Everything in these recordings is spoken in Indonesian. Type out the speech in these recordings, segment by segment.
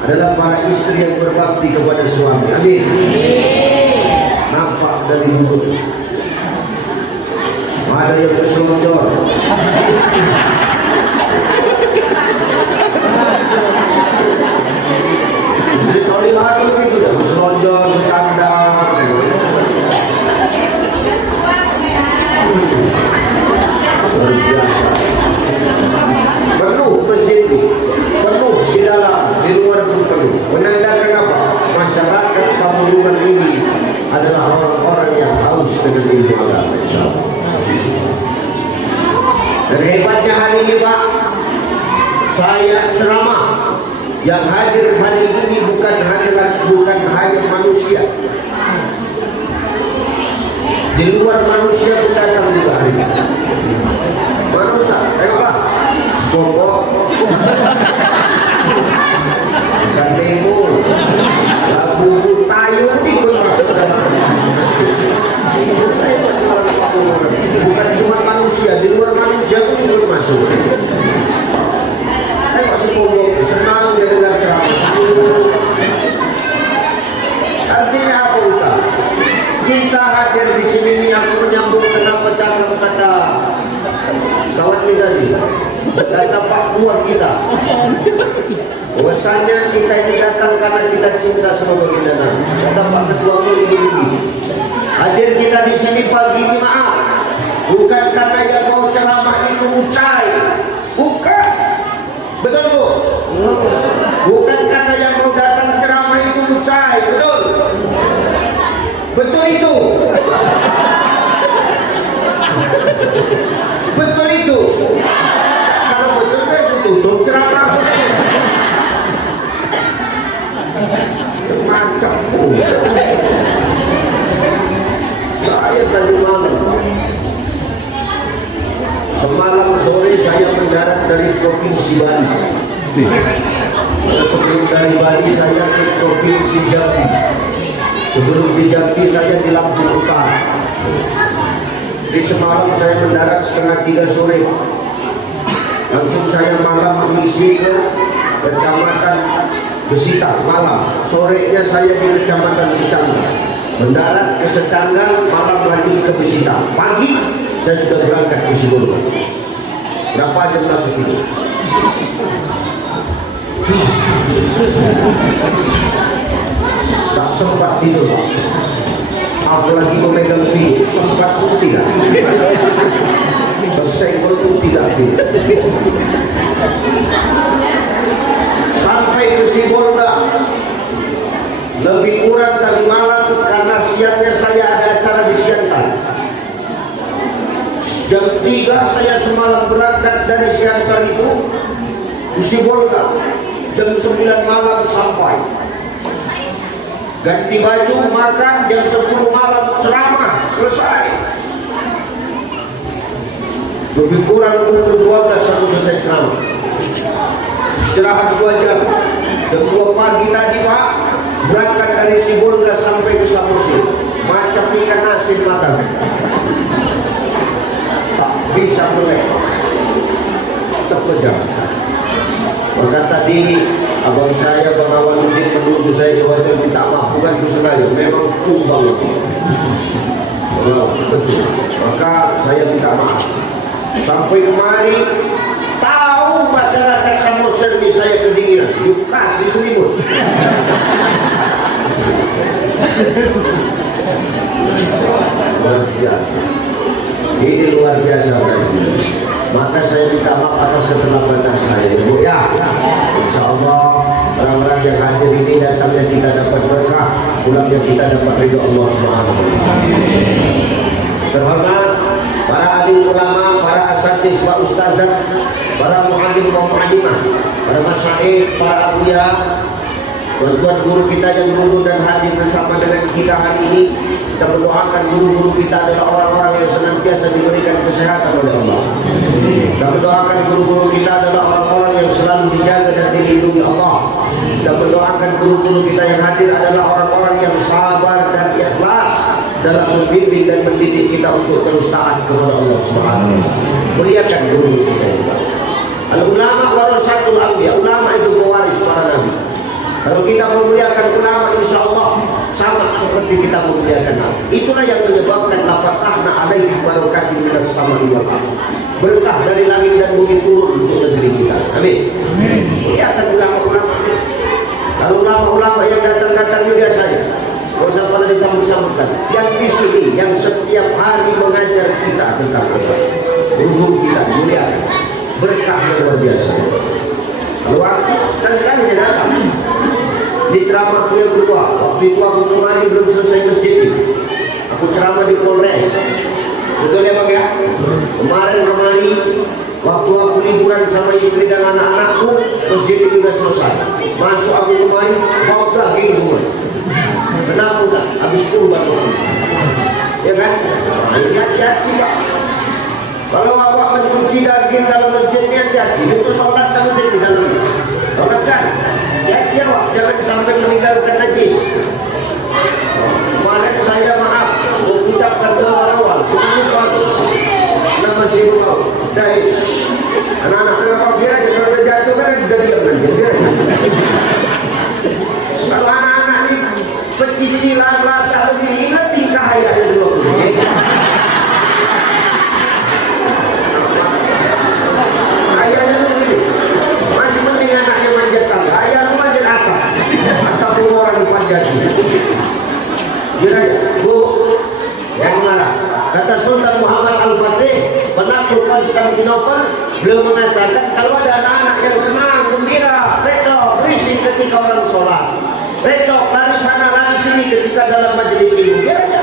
adalah para istri yang berbakti kepada suami. Amin. Nampak dari mulut. Ada yang berselonjor. Istri solihah itu begitu dah, berselonjor, bersandar. Luar biasa. Penuh masjid ini, penuh di dalam, di luar pun penuh. Menandakan apa? Masyarakat Pamulungan ini adalah orang-orang yang haus dengan ilmu agama, insyaallah. Dan hebatnya hari ini Pak, saya ceramah. Yang hadir hari ini bukan hanya manusia. Di luar manusia kita datang juga hari ini. Manusia, tengoklah. Sekopok. Bukan demo. Lagu tayung ikut masuk dalam. Bukan cuma manusia, di luar manusia pun ikut masuk. Tengok sekopok, senang dia dengar ceramah. Artinya apa Ustaz? Kita hadir di sini ini aku menyambung kenapa cakap kata kawan kita tadi, kata Pak Buah kita. Bahwasanya kita ini datang karena kita cinta sama baginda Nabi. Kata Pak Ketua ini. Hadir kita di sini pagi ini maaf, bukan karena yang mau ceramah itu ucai, bukan, betul Bu? Bukan karena yang mau datang ceramah itu ucai, betul? Betul itu. Betul itu. Kalau betul kan tutup ceramah. Macam pun. Saya tadi malam, semalam sore saya mendarat dari Provinsi Bali. Sebelum dari Bali saya ke Provinsi Jambi. Sebelum di Jambi saya di Lampung Utara. Di semalam saya mendarat setengah 3 sore. Langsung saya malam mengisi ke Kecamatan Besita malam. Sorenya saya di Kecamatan Secangga. Mendarat ke Secangga, malam lagi ke Besita. Pagi saya sudah berangkat ke Sibolga. Berapa jam lagi tidur? Tak sempat tidur. Apalagi memegang pilih, sempat pun tidak. Tersenggol pun tidak tidur. Sampai ke Sibolga lebih kurang tadi malam karena siangnya saya ada acara di Siantar. Jam 3 saya semalam berangkat dari Siantar itu ke Sibolga. Jam 9 malam sampai. Ganti baju, makan, jam 10 malam ceramah, selesai. Lebih kurang pukul 12 aku selesai ceramah. Istirahat 2 jam. Jam 2 pagi tadi Pak, berangkat dari Sibolga sampai ke Samosir. Macam ikan asin matang. Tak bisa melek. Terpejam. Maka tadi abang saya, Bang Awaludin menunggu saya di hotel minta maaf. Bukan itu sengaja, memang tumbang itu. Betul. Maka saya minta maaf. Sampai kemari tahu masyarakat Samosir ini saya kedinginan. Yuk kasih selimut. Luar biasa. Ini luar biasa. Maka saya minta maaf atas keterlambatan saya, Bu ya. Insya Allah orang-orang yang hadir ini datangnya kita dapat berkah, pulangnya kita dapat ridho Allah Subhanahu wa taala. Terhormat para alim ulama, para asatidz, para ustazah, para muallim wa muallimah, para masyayikh, para abuya, tuan-tuan guru kita yang dulu dan hadir bersama dengan kita hari ini. Kita berdoakan guru-guru kita adalah orang-orang yang senantiasa diberikan kesehatan oleh Allah. Kita berdoakan guru-guru kita adalah orang-orang yang selalu dijaga dan dilindungi Allah. Kita berdoakan guru-guru kita yang hadir adalah orang-orang yang sabar dan ikhlas dalam membimbing dan mendidik kita untuk terus taat kepada Allah Subhanahu wa taala. Muliakan guru kita juga. Al-ulama warasatul anbiya. Ulama itu pewaris para nabi. Kalau kita memuliakan ulama, insya Allah sama seperti kita memuliakan Nabi. Itulah yang menyebabkan lafatahna alaihi barakatin minas sama'i wal ardh. Berkah dari langit dan bumi turun untuk negeri kita. Amin. Muliakan ulama-ulama. Kalau ulama-ulama yang datang-datang juga saja, tidak usah pada disambut-sambutkan. Yang di sini, yang setiap hari mengajar kita tentang apa? Guru kita muliakan. Berkah yang luar biasa. Kalau aku sekali-sekali dia datang di ceramah beliau kedua. Waktu itu aku kemarin belum selesai masjid ini. Aku ceramah di Polres. Betul ya Bang ya? Kemarin waktu aku liburan sama istri dan anak-anakku, masjid ini sudah selesai. Masuk aku kemarin, bawa daging semua. Kenapa enggak? Habis kurban. Ya kan? Hati-hati Pak. Kalau awak mencuci daging dalam masjidnya, hati-hati. Itu sholat kamu di dalam. Sholat kan? Hati-hati awak, jangan sampai meninggalkan najis. Kemarin saya maaf mengucapkan salah awal. Nama si dari anak-anak apa biar aja kalau udah jatuh kan udah diam nanti biar. Kalau anak-anak ini pecicilan rasa begini, ini tingkah ayahnya dulu. Ayahnya begini, masih penting anaknya manjat tangga, ayah lu manjat atas, ataupun orang panjat. Biar aja, Bu, yang marah. Kata Sultan Muhammad Al-Fatih, penakluk Konstantinopel, beliau mengatakan kalau ada anak-anak yang senang, gembira, recok, risih ketika orang sholat, recok, lari sana, lari sini ketika dalam majelis ilmu, biar aja.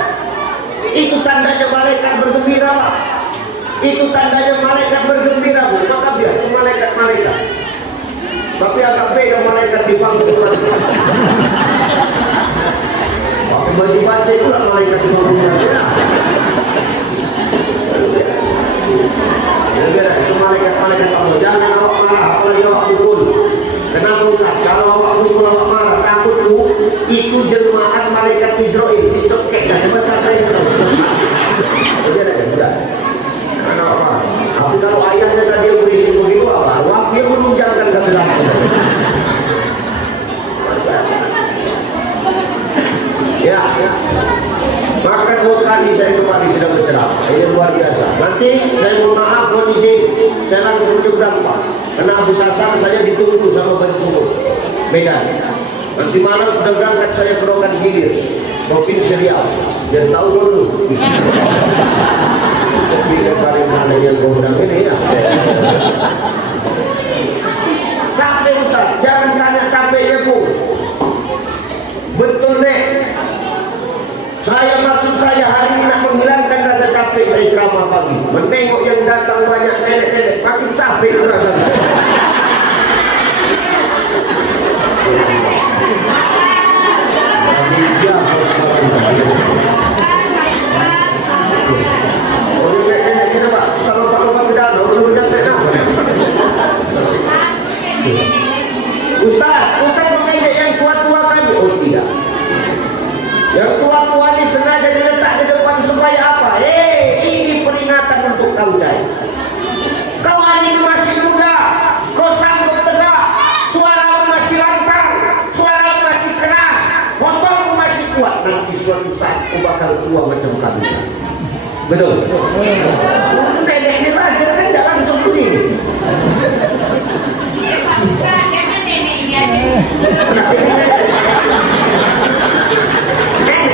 Itu tandanya malaikat bergembira, Pak. Itu tandanya malaikat bergembira, Bu. Maka biar itu malaikat-malaikat. Tapi agak beda malaikat di panggung. Pakai baju batik pula malaikat di panggung. Itu malaikat-malaikat Allah. Jangan awak marah, apalagi awak pukul. Kenapa Ustaz? Kalau awak pukul, awak marah, takut lu itu jemaat malaikat Israel dicekek dan kata itu sudah. Karena apa? Tapi kalau ayahnya tadi yang berisi begitu apa? Wah, dia menunjukkan kegelapan. Ya. Maka 2 kali saya kembali sedang berceramah. Ini luar biasa. Nanti saya mohon maaf, mohon izin, saya langsung nyebrang Pak. Karena Abu Sasar saya ditunggu sama Ban Sumur, Medan. Nanti malam sedang berangkat saya ke Rokan Gilir, Provinsi Riau. Biar tahu dulu. Tapi yang paling mana yang gondang ini ya. Capek Ustaz, jangan tanya capeknya Bu. Betul deh. Maksud saya hari ini nak menghilangkan rasa capek saya ceramah pagi. Menengok yang datang banyak nenek-nenek, makin capek rasanya. Nenek kita Pak, kalau Pak ke danau, kalau macam saya apa? Ustaz mengajak yang tua-tua kami. Oh tidak. Yang tua-tua ini sengaja diletak di depan supaya apa? Ini peringatan untuk kau Cai. Kau hari ini masih muda, kau sanggup tegak, suaramu masih lantang, suaramu masih keras, motormu masih kuat. Nanti suatu saat kau bakal tua macam kami. Betul? Nenek ini raja kan tidak langsung begini.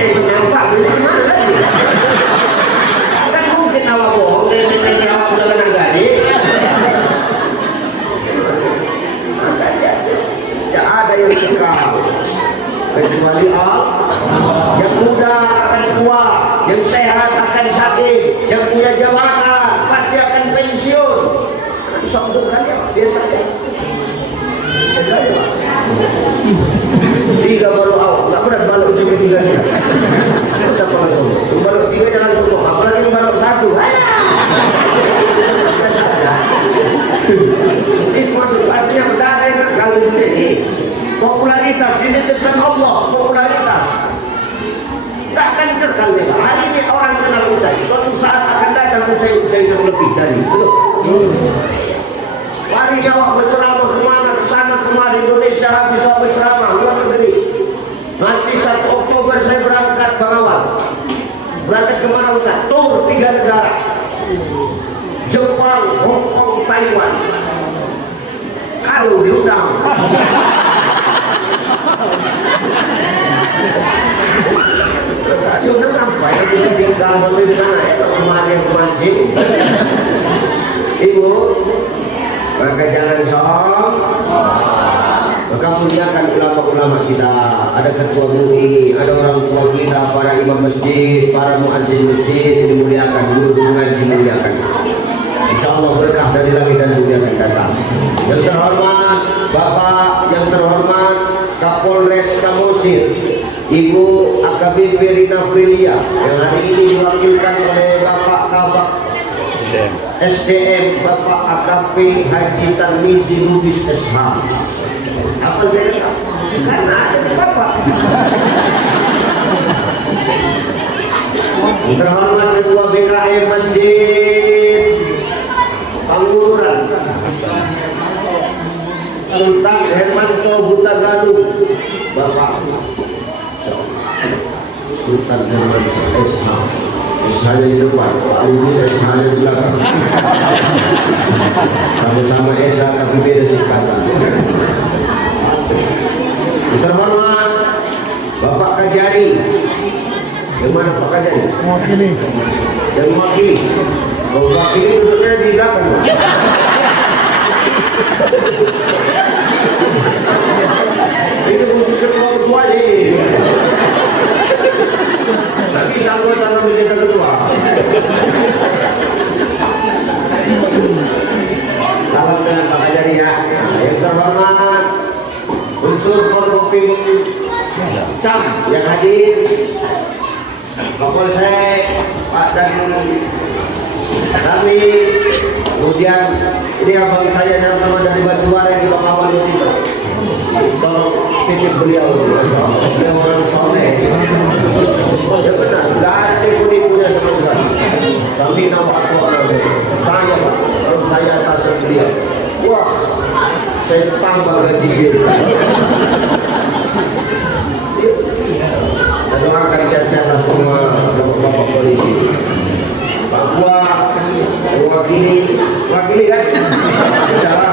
Nampak beli mana lagi? Kan mungkin awak bohong, nenek awak udah kena gaji. Tidak ada yang kekal kecuali Allah. Yang muda akan tua, yang sehat akan sakit, yang punya jabatan pasti akan pensiun. Sok kali biasa ya. Biasa ya Pak. 3 baru awal, tak pernah balok juga 3-nya. Masa apa langsung? Balok 3 jangan sombong, apalagi balok 1. Itu maksud artinya berdarah enak kalau ini. Popularitas ini tentang Allah, popularitas. Tak akan kekal ya. Hari ini orang kenal Ucai, suatu saat akan datang Ucai yang lebih dari itu. Mari jawab berceramah kemana, kesana, kemari Indonesia bisa berceramah. 3 negara, Jepang, Hong Kong, Taiwan. Kalau diundang diundang apa ya, kita tinggal sampai di sana ya, kemarin mancing. Ibu, maka jangan sok. Maka muliakan ulama-ulama kita, ada ketua MUI, ada orang tua kita, para imam masjid, para muazzin masjid, dimuliakan, guru ngaji muliakan. Insya Allah berkah dari langit dan bumi akan datang. Yang terhormat Bapak, yang terhormat Kapolres Samosir, Ibu AKBP Rina Frilia, yang hari ini diwakilkan oleh Bapak Kabak SDM Bapak AKP Haji Tarmizi Lubis SH. Apa saya kata? Karena ada di Bapak. Yang terhormat Ketua BKM Masjid Pangururan Sultan Hermanto Hutagaluh, Bapak Sultan Hermanto SH. Saya di depan, ini saya di belakang. Sama-sama SH tapi beda singkatan. Terhormat Bapak Kajari. Yang mana Pak Kajari? Mewakili. Yang mewakili. Mewakili duduknya di belakang. Ini khusus ketua ketua ini. Tapi sanggup tangan menjadi ketua. Salam dengan Pak Kajari ya. Yang terhormat unsur Forkopim Cam yang hadir, Kapolsek Pak dan kami, kemudian ini abang saya yang sama dari Batubara yang Bang Awal itu, tolong titip beliau, beliau orang soleh. Ya benar, nggak ada penipunya sama sekali. Kami nampak orang saya Pak, kalau saya atas beliau, wah saya tambah gaji dia. Dan doakan sehat-sehat semua bapak polisi. Pak Buah wakili kan? Bicara.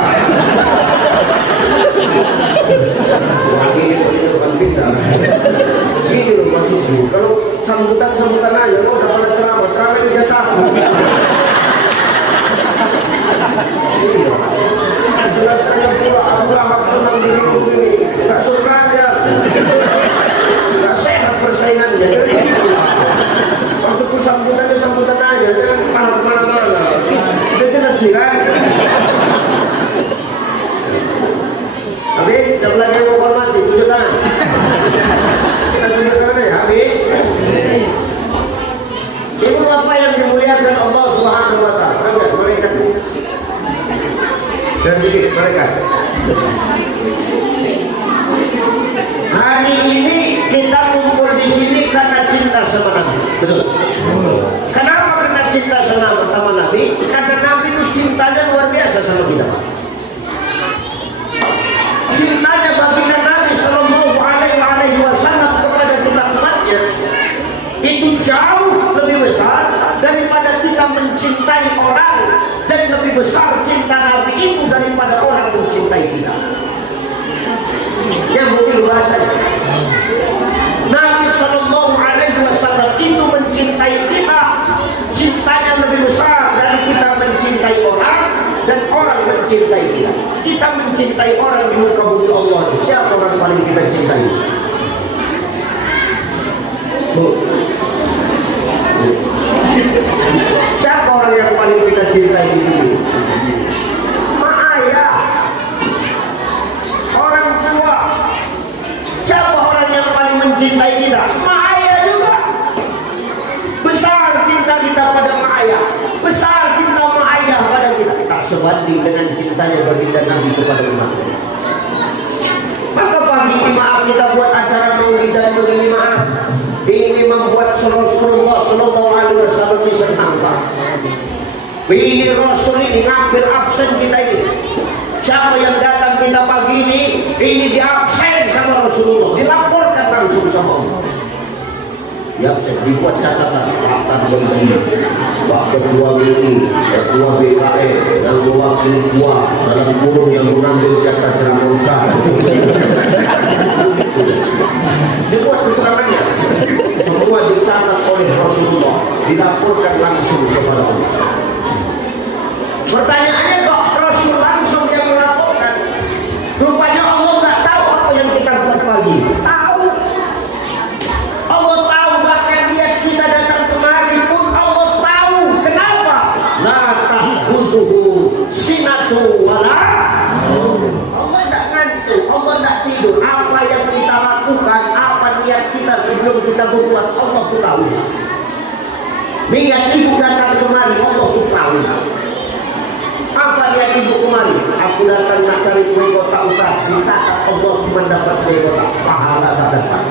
Wakili itu bukan pintar. Ini loh maksudku. Kalau sambutan aja, kau sampai ceramah itu jatah. Jelaskannya pula aku amat senang diri begini, nggak suka aja, nggak sehat persaingannya. Maksudku sambutan aja, jangan kemana-mana. Itu jelas sih kan. Habis, sebelah yang mau hormati, tunjuk tangan. Kita tunjuk tangan ya, habis. Ibu bapak yang dimuliakan Allah Subhanahu Wa Taala, mereka dan sedikit mereka. Hari ini kita kumpul di sini karena cinta sama Nabi. Betul. Kenapa kita cinta sama Nabi? Karena Nabi itu cintanya luar biasa sama kita. Cintanya baginda Nabi Sallallahu Alaihi Wasallam kepada kita umatnya itu jauh lebih besar daripada kita mencintai orang, dan lebih besar cinta Nabi itu daripada orang mencintai kita. Yang mungkin bahasanya Nabi Sallallahu Alaihi Wasallam itu mencintai kita, cintanya lebih besar dari kita mencintai orang dan orang mencintai kita. Kita mencintai orang di muka bumi Allah. Siapa orang paling kita cintai? Siapa orang yang paling kita cintai itu? Mak ayah, orang tua. Siapa orang yang paling mencintai kita? Mak ayah juga. Besar cinta kita pada mak ayah, besar cinta mak ayah pada kita. Tak sebanding dengan cintanya baginda Nabi kepada umatnya. Maka pagi ini maaf kita buat acara maulid dan begini maaf. Ini membuat Rasulullah Sallallahu Alaihi Wasallam senang Pak. Ini Rasul ini ngambil absen kita ini. Siapa yang datang kita pagi ini diabsen sama Rasulullah, dilaporkan langsung sama Allah. yang dibuat catatan daftar menteri, Pak Ketua BI, Ketua BKN, dan wakil ketua dalam kurung yang mengambil jatah ceramah Ustaz. Dibuat keterangannya, semua dicatat oleh Rasulullah, dilaporkan langsung kepada Allah. Pertanyaannya kok Rasul langsung yang melaporkan? Rupanya Allah nggak tahu apa yang kita buat pagi. Tahu. Allah tahu, bahkan lihat kita datang kemari pun Allah tahu. Kenapa? La ta'khuzuhu sinatu wala. Allah tidak ngantuk, Allah tidak tidur. Apa yang kita lakukan, apa niat kita sebelum kita berbuat, Allah tuh tahu. Niat ibu datang kemari, Allah tuh tahu. Apa niat ibu kemari? Aku datang nak cari kue kotak Ustaz. Dicatat Allah cuma dapat kue kotak, pahala tak dapat.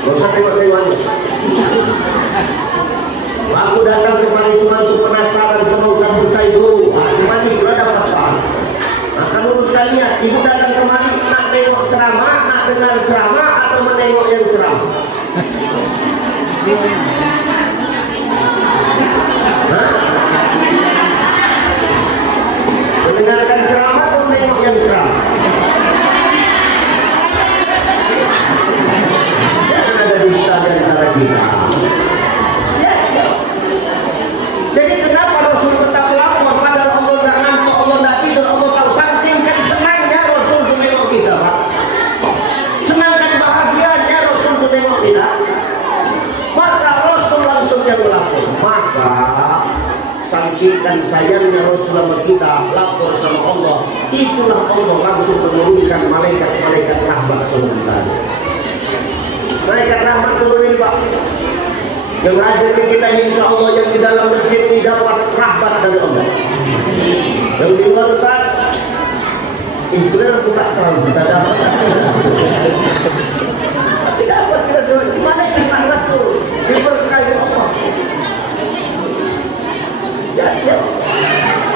Gak usah tengok-tengoknya. Aku datang kemari cuma untuk penasaran sama Ustaz Bucai dulu. Cuma ini udah dapat pahala. Nah, kalau sekalian, ibu datang kemari nak tengok ceramah, nak dengar ceramah, atau menengok yang ceramah? Hah? Mendengarkan ceramah atau menengok yang ceramah? Ada dusta di antara kita. Ya. Jadi kenapa Rasul tetap lapor padahal Allah tidak ngantuk, Allah tidak tidur, Allah tahu. Saking kan senangnya Rasul menengok kita, Pak. Senangkan bahagianya Rasul menengok kita. Maka Rasul langsung yang melapor. Maka saking dan sayangnya Rasul sama kita lapor sama Allah, itulah Allah langsung menurunkan malaikat-malaikat rahmat sama kita. Malaikat rahmat turun Pak. Yang hadir ke kita insya Allah, yang di dalam masjid ini dapat rahmat dari Allah. Yang di luar Ustaz, itu yang aku tak tahu kita dapat. Tapi dapat kita semua. Di mana yang rahmat itu? Diberkahi Allah. Ya.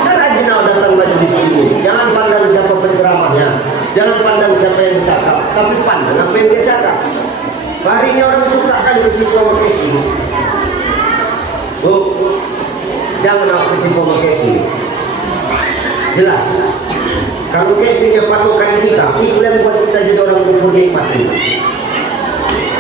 Kan rajin datang majelis ini. Jangan pandang siapa penceramahnya, jangan pandang siapa yang bercakap, tapi pandang apa yang dia cakap. Hari ini orang suka kali ketipu sama kesi. Jangan aku ketipu sama kesi. Jelas. Kalau kesinya patokan kita, itu yang buat kita jadi orang mempunyai nikmat.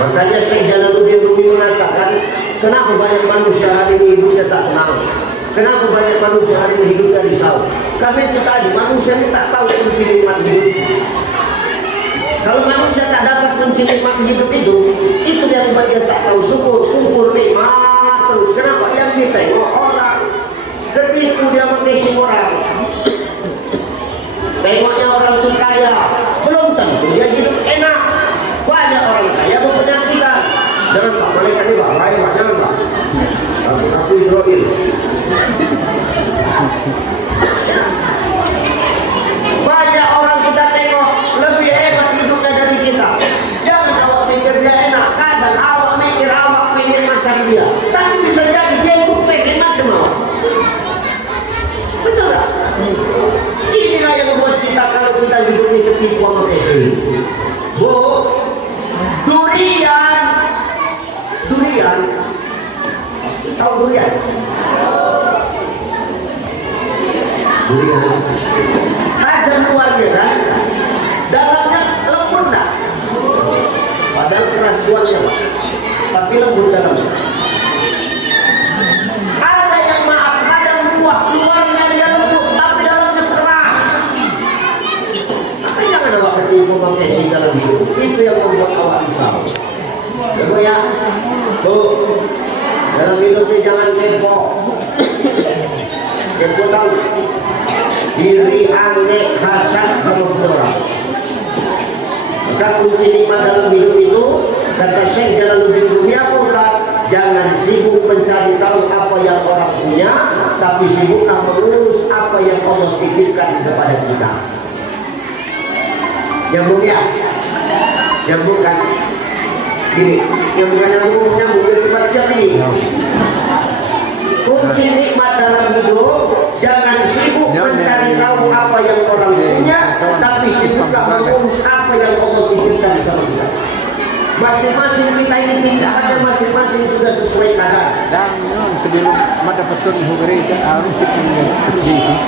Makanya Syekh Jalaluddin Rumi mengatakan, kenapa banyak manusia hari ini hidupnya tak tenang? Kenapa banyak manusia hari ini hidupnya risau? Karena itu tadi, manusia ini tak tahu kunci nikmat hidup. Kalau manusia tak dapat kunci nikmat hidup itu yang buat dia tak tahu syukur, kufur, nikmat terus. Kenapa? Yang ditengok orang, ketika dia mengisi orang. Tengoknya orang itu kaya, belum tentu dia hidup enak. Banyak orang kaya berpenyakitan. Jangan Pak, malaikat ini Pak, lain Pak, jangan Pak. Aku Israel. Banyak orang kita tengok lebih hebat hidupnya dari kita. Jangan awak pikir dia enak, kadang awak mikir macam dia. Tapi bisa jadi dia itu pengen macam awak. Betul tak? Inilah yang buat kita kalau kita hidup ini ketipu sama kesi. Durian. Tahu durian? Tajam luarnya kan, dalamnya lembut tak? Padahal keras luarnya Pak, tapi lembut dalamnya. Ada yang maaf, kadang buah luarnya dia lembut, tapi dalamnya keras. Maka jangan awak ketipu pakai si dalam hidup, itu yang membuat awak risau. Betul ya? Tuh, dalam hidup ini jangan kepo. Kepo tahu? Diri aneh hasad sama orang. Maka kunci nikmat dalam hidup itu, kata Syekh Jalaluddin Rumi, jangan sibuk mencari tahu apa yang orang punya, tapi sibuklah mengurus apa yang Allah titipkan kepada kita. Nyambung ya? Nyambung kan? Gini, yang bukan nyambung tempat siapa ini? Kunci nikmat dalam hidup, jangan sibuk mencari tahu apa yang orang punya, tapi sibuklah mengurus apa yang Allah titipkan sama kita. masing-masing kita ini tindakannya masing-masing sudah sesuai kadar. Dan sebelum mendapatkan hubungan itu harus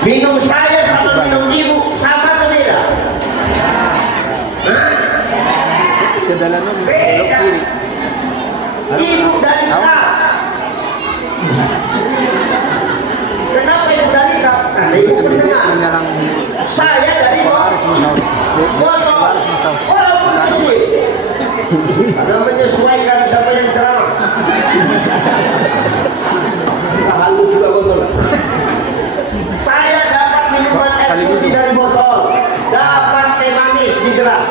Minum saya sama minum ibu sama atau beda? Hah? Sebenarnya Beda. Ibu dari K. Kenapa ibu dari K? Karena ibu pendengar. Saya dari botol. Walaupun kecil. Karena menyesuaikan siapa yang ceramah. Halus juga botol. Saya dapat minuman air putih dari botol, dapat teh manis di gelas.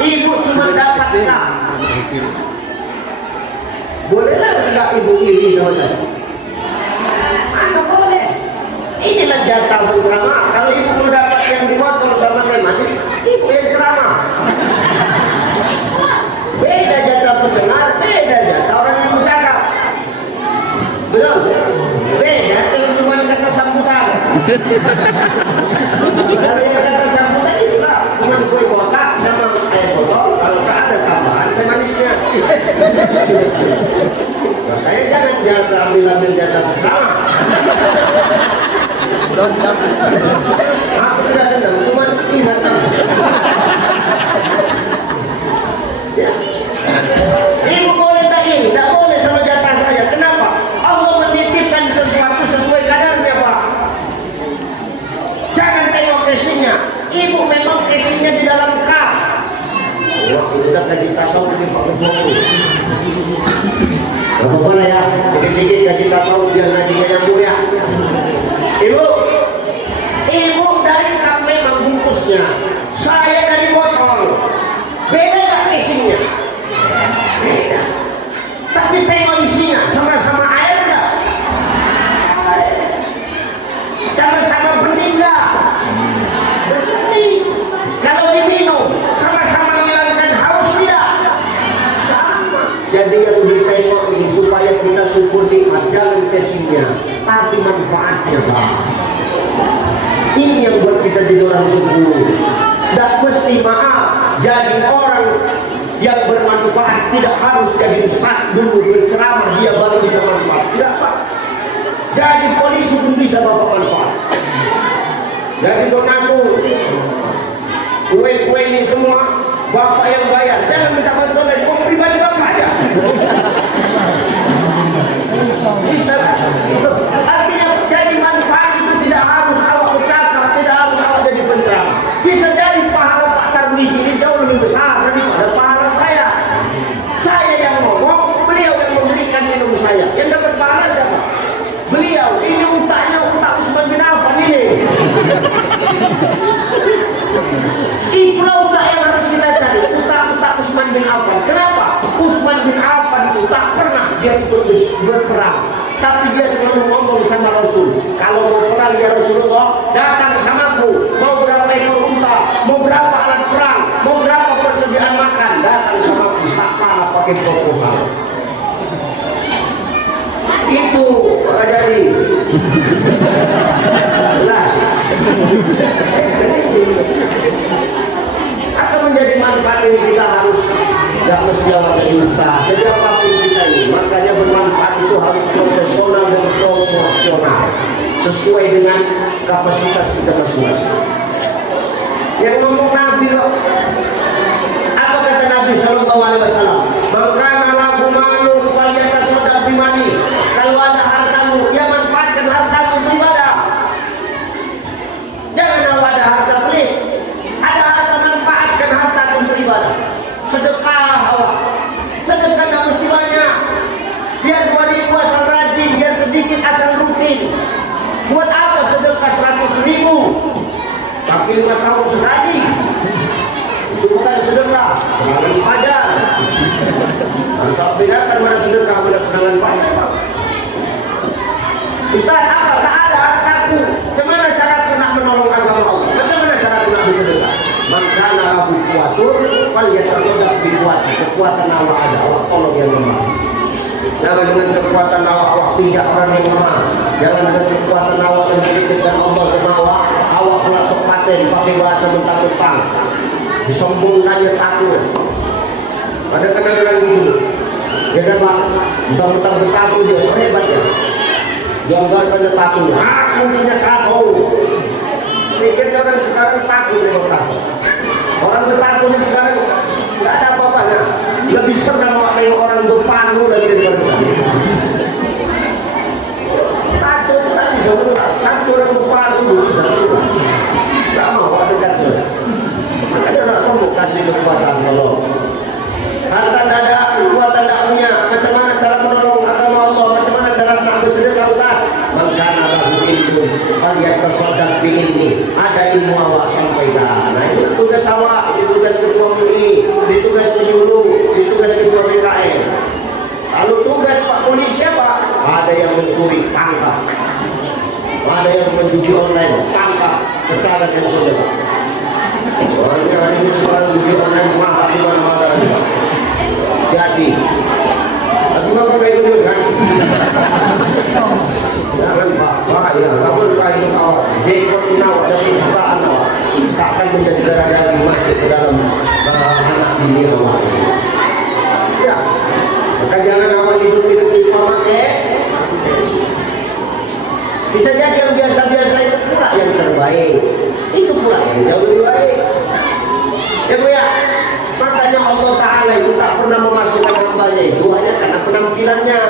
Ibu cuma dapat kak. Bolehlah tidak ibu iri sama saya? Mana boleh? Inilah jatah penceramah. Kalau ibu mau dapat yang di botol sama teh manis, ibu yang ceramah. Beda jatah pendengar, beda jatah orang yang bercakap. Betul? Beda itu cuma kata sambutan. Kalau yang kata sambutan itulah cuma kue kotak sama air botol. Kalau tak ada tambahan teh manisnya. Makanya jangan ambil jatah bersama. Aku tidak dendam, cuma ingatan. Ya. Ibu boleh tak ini, tidak boleh sama jatah saya. Kenapa? Allah menitipkan sesuatu sesuai kadarnya, Pak. Jangan tengok casingnya. Ibu memang casingnya di dalam kap. Wah, itu udah gaji tasawuf di Pak Ketua. Gak apa-apa lah ya, sedikit-sedikit gaji tasawuf biar gajinya nyambung ya. Ibu dari kap memang bungkusnya. Saya dari botol. Beda gak casingnya? Beda. Tapi tengok isinya, sama-sama air enggak? Sama-sama bening enggak? Bening. Kalau diminum, sama-sama menghilangkan haus tidak? Sama. Jadi yang ditengok ini supaya kita syukur nikmat, jangan casingnya, tapi manfaatnya, Pak. Ini yang buat kita jadi orang syukur. Dan mesti maaf, jadi orang yang bermanfaat tidak harus jadi ustaz dulu berceramah dia baru bisa manfaat. Tidak, Pak. Jadi polisi pun bisa bawa manfaat. Jadi donatur, kue-kue ini semua bapak yang bayar. Jangan minta bantuan dari uang pribadi bapak aja. Bisa. Artinya jadi manfaat itu tidak harus awak bercakap, tidak harus awak jadi penceramah. Bisa jadi pahala Pak Tarmiji ini jauh lebih besar daripada pahala saya. Saya yang ngomong, beliau yang memberikan minum saya. Yang dapat pahala siapa? Beliau. Ini utaknya utak Utsman bin Affan ini. Itulah utak yang harus kita cari. Utak Utsman bin Affan. Kenapa? Utsman bin Affan itu tak pernah dia berperang. Tapi dia selalu ngomong sama Rasul. Kalau mau perang ya Rasulullah, datang samaku. Mau berapa ekor unta, mau berapa alat perang, mau berapa persediaan makan, datang samaku. Tak kalah pakai proposal. Itu jadi jelas akan menjadi manfaat ini. Kita harus gak mesti orang jadi ustaz. Jadi apapun kita ini, makanya bermanfaat itu harus profesional dan proporsional sesuai dengan kapasitas kita masing-masing. Yang ngomong Nabi loh, apa kata Nabi Sallallahu Alaihi Wasallam? Makana lahu malu falyatasodaq bimani. Kalau ada hartamu, ya manfaatkan hartamu untuk ibadah. Jangan kalau ada harta pelit. Ada harta, manfaatkan harta untuk ibadah. Sedekah awak. Sedekah tak mesti banyak. Biar 2.000 asal rajin, biar sedikit asal rutin. Buat apa sedekah 100.000? Tapi 5 tahun sekali. Itu bukan sedekah, serangan pajak. Harus bedakan mana sedekah, mana serangan pajak, Pak. Ustaz, apa? Tak ada hartaku. Bagaimana cara aku nak menolong agama Allah? Bagaimana cara aku nak bersedekah? Maka narabu kuatur, falyatasodaq biquwati. Kekuatan awak ada, awak tolong yang lemah. Jangan dengan kekuatan awak pijak orang yang lemah. Jangan dengan kekuatan awak yang menitipkan Allah sama awak pula sok paten pakai bahasa mentang-mentang. Disombongkannya takut. Ada kenangan gitu. Ya kan Pak, mentang-mentang bertato dia, so hebat ya. Gambarkan dia tato, aku punya tato. Mikirnya orang sekarang takut dengan tato. Orang bertato ini sekarang nggak ada apa-apanya. Lebih senang pakai orang berpanu lagi daripada tato. Tato itu tak bisa berulang. Tato orang berpanu bisa berulang. Nggak mau ada kacau. Makanya orang sombong kasih kekuatan kalau harta tidak ada, kekuatan tidak punya, macam mana cara menolong agama Allah, macam mana cara tak bersedekah Ustaz? Makana lahu ilmu, kalian tersodak ini, ada ilmu awak sampaikan. Nah itu tugas awak, itu tugas ketua MUI, itu tugas penyuluh, itu tugas ketua BKM. Lalu tugas Pak Polisi apa? Ada yang mencuri, tangkap. Ada yang menjudi online, tangkap, pecahkan yang betul. Orangnya ini seorang judi online mahal di mana-mana. Jadi, tapi bapak kayak bener kan? Jangan Pak, bahaya. Kamu kayak awak, dekor awak dan penciptaan awak takkan menjadi darah daging masuk ke dalam anak ini awak. Ya, maka jangan awak hidup memakai. Bisa jadi yang biasa-biasa itu pula yang terbaik. Itu pula yang jauh lebih baik. Ya Bu ya. Makanya Allah Ta'ala itu tak pernah memasukkan hambanya itu hanya karena penampilannya.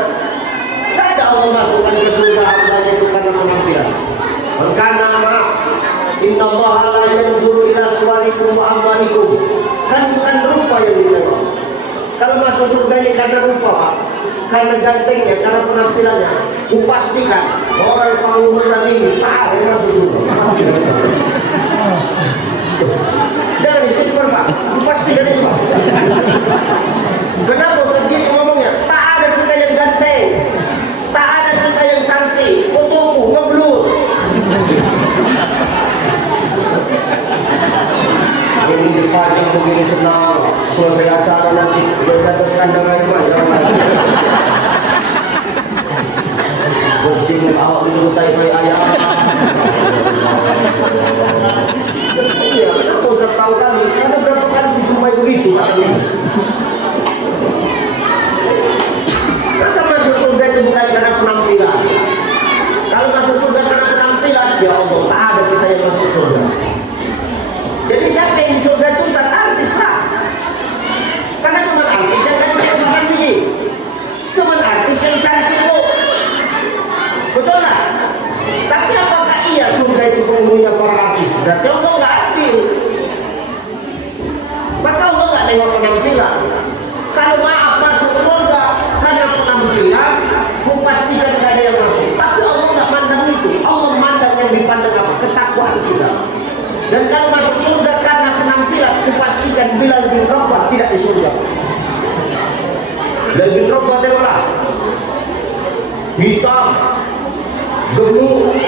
Tak ada Allah masukkan ke surga hambanya itu karena penampilan. Karena Inna Allah la yanzuru ila suwarikum wa amwalikum. Kan bukan rupa yang ditengok. Kalau masuk surga ini karena rupa Pak, karena gantengnya, karena penampilannya, kupastikan orang pangluhuran ini tak ada yang masuk surga. Pastikan. Jangan istighfar Pak, kupastikan itu Pak. Kenapa Ustaz gitu ngomongnya? Tak ada kita yang ganteng, tak ada kita yang cantik, fotoku ngeblur. Ini dipajang begini senang, selesai acara nanti udah di atas kandang air Pak. Bersih awak disuruh tai-tai ayam. Iya, kenapa Ustaz tahu kali? Karena berapa kali dijumpai begitu katanya. Maka masuk surga itu bukan karena penampilan. Kalau masuk surga karena penampilan, ya Allah, tak ada kita yang masuk surga. Jadi siapa yang di surga itu Ustaz? Artis lah. Karena cuma artis yang kan bisa makan biji. Cuma artis yang cantik kok. Betul lah. Tapi apakah iya surga itu penghuninya para artis? Berarti Allah nggak adil. Maka Allah nggak tengok penampilan. Kalau maaf masuk surga karena penampilan, kupastikan nggak ada yang masuk. Tapi Allah nggak mandang itu. Allah mandang yang dipandang apa? Ketakwaan kita. Dan kalau masuk surga karena penampilan, kupastikan Bilal bin Rabah tidak di surga. Bilal bin Rabah terolah hitam, gemuk,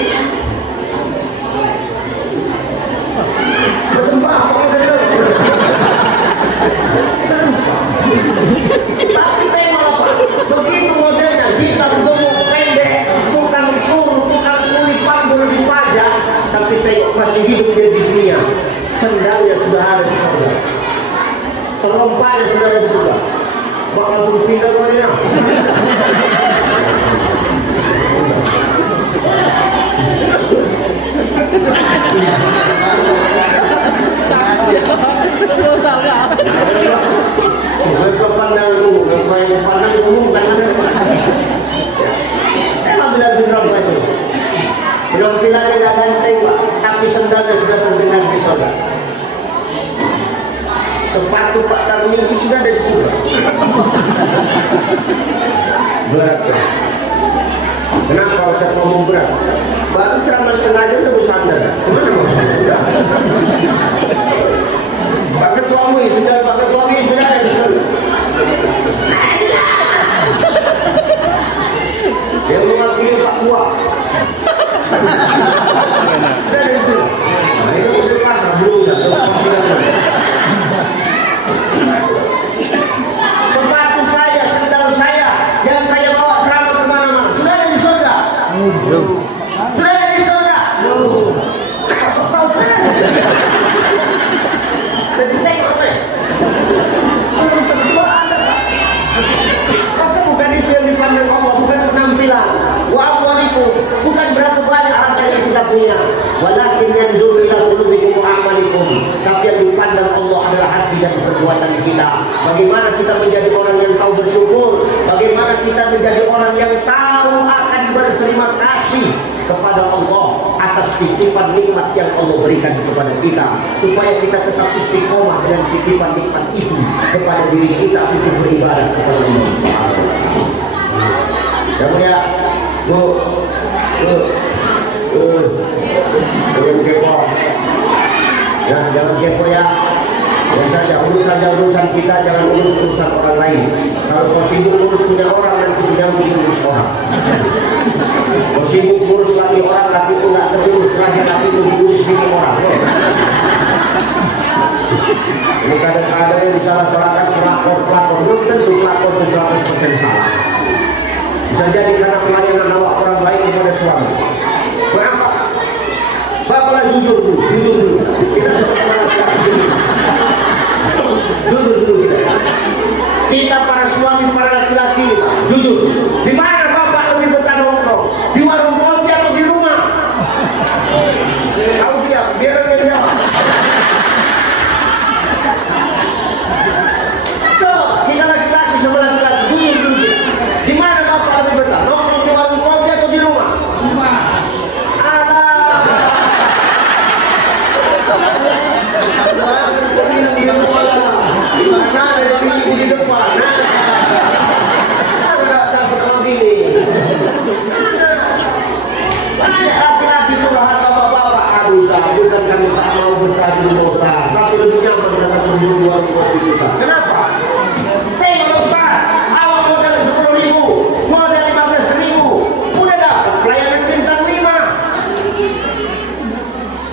bertembak apa udah tapi tengok apa? Begitu modelnya hitam, gemuk, pendek, tukang suruh, tukang kulit panggul di pajak, tapi tengok masih hidup dia di dunia. Sendalnya sudah ada di surga, terompahnya sudah ada di surga. Bak langsung pindah ke mana? Pandang dulu, pandang dulu bukan ada. Emang Bilal bin Rabah itu belum bilangnya nggak ganteng Pak, tapi sendalnya sudah terdengar di surga. Sepatu Pak Tarmiji sudah ada di surga. Berat kan? Kenapa Ustaz ngomong berat? Baru ceramah setengah jam udah bersandar. Gimana maksudnya sudah? Pak Ketua MUI sudah, Pak Ketua MUI sudah ada di surga. Yang mewakili Pak Buah sudah ada di surga. Nah itu udah pasrah belum ya? Sepatu saya, sendal saya, yang saya bawa ceramah kemana-mana sudah ada di surga. Sudah ada di surga. Masuk tahu kan? Jadi tengok deh. Belum tentu ada. dunia, walakin yanzuru ila qulubikum wa a'malikum. Tapi yang dipandang Allah adalah hati dan perbuatan kita. Bagaimana kita menjadi orang yang tahu bersyukur, bagaimana kita menjadi orang yang tahu akan berterima kasih kepada Allah atas titipan nikmat yang Allah berikan kepada kita, supaya kita tetap istiqomah dengan titipan nikmat itu kepada diri kita untuk beribadah kepada Allah. Kamu ya, jangan kepo, ya, jangan kepo ya. Urus saja urusan kita, jangan urus urusan orang lain. Kalau kau sibuk urus punya orang, nanti jangan urus orang. Kau sibuk urus laki orang, laki itu nggak terurus, terakhir laki itu diurus bini orang. Ini kadang-kadang yang disalah-salahkan pelakor, belum tentu pelakor itu 100% salah. Bisa jadi karena pelayanan awak orang lain kepada suami. Kenapa? Bapaklah jujur dulu. Kita sama-sama jujur dulu kita. Kita para suami, para laki-laki, jujur. Di mana bapak lebih betah nongkrong? Di warung kopi atau di rumah? Tahu dia, biar dia jawab. Coba kita laki-laki sama laki-laki, jujur dulu. Di mana bapak lebih betah? Nongkrong di warung kopi atau di rumah? Rumah. Di depan, nggak takut sama bini. Banyak laki-laki curahan bapak-bapak, aduh Ustaz, bukan kami tak mau betah di rumah Ustaz, tapi lebih nyaman datang ke warung kopi Ustaz. Kenapa? Tengok Ustaz, awak modal 10.000, modal 15.000, udah dapat pelayanan bintang 5.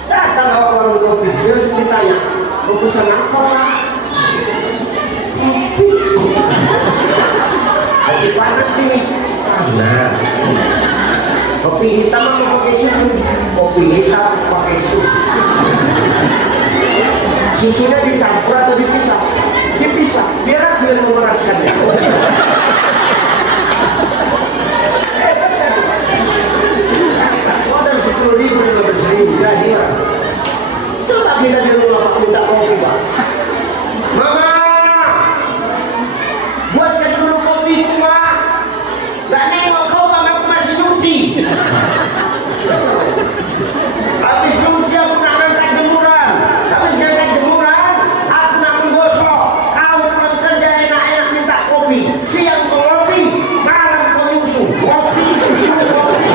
Datang awak warung kopi, dia langsung ditanya, mau pesan apa Pak? Kopi panas nih, panas. Kopi hitam apa pakai susu? Kopi hitam pakai susu. Susunya dicampur atau dipisah? Dipisah, biar aku yang memeraskannya. Modal 10.000, 15.000, jadi orang. Coba kita di rumah Pak minta kopi Pak. Mama, buatkan dulu kopi Pak. Gak nengok kau Bang, aku masih nyuci. Habis nyuci aku nak angkat jemuran. Habis ngangkat jemuran, aku nak menggosok. Kau pulang kerja enak-enak minta kopi. Siang kau kopi, malam kau nyusu. Kopi, nyusu aja kopi.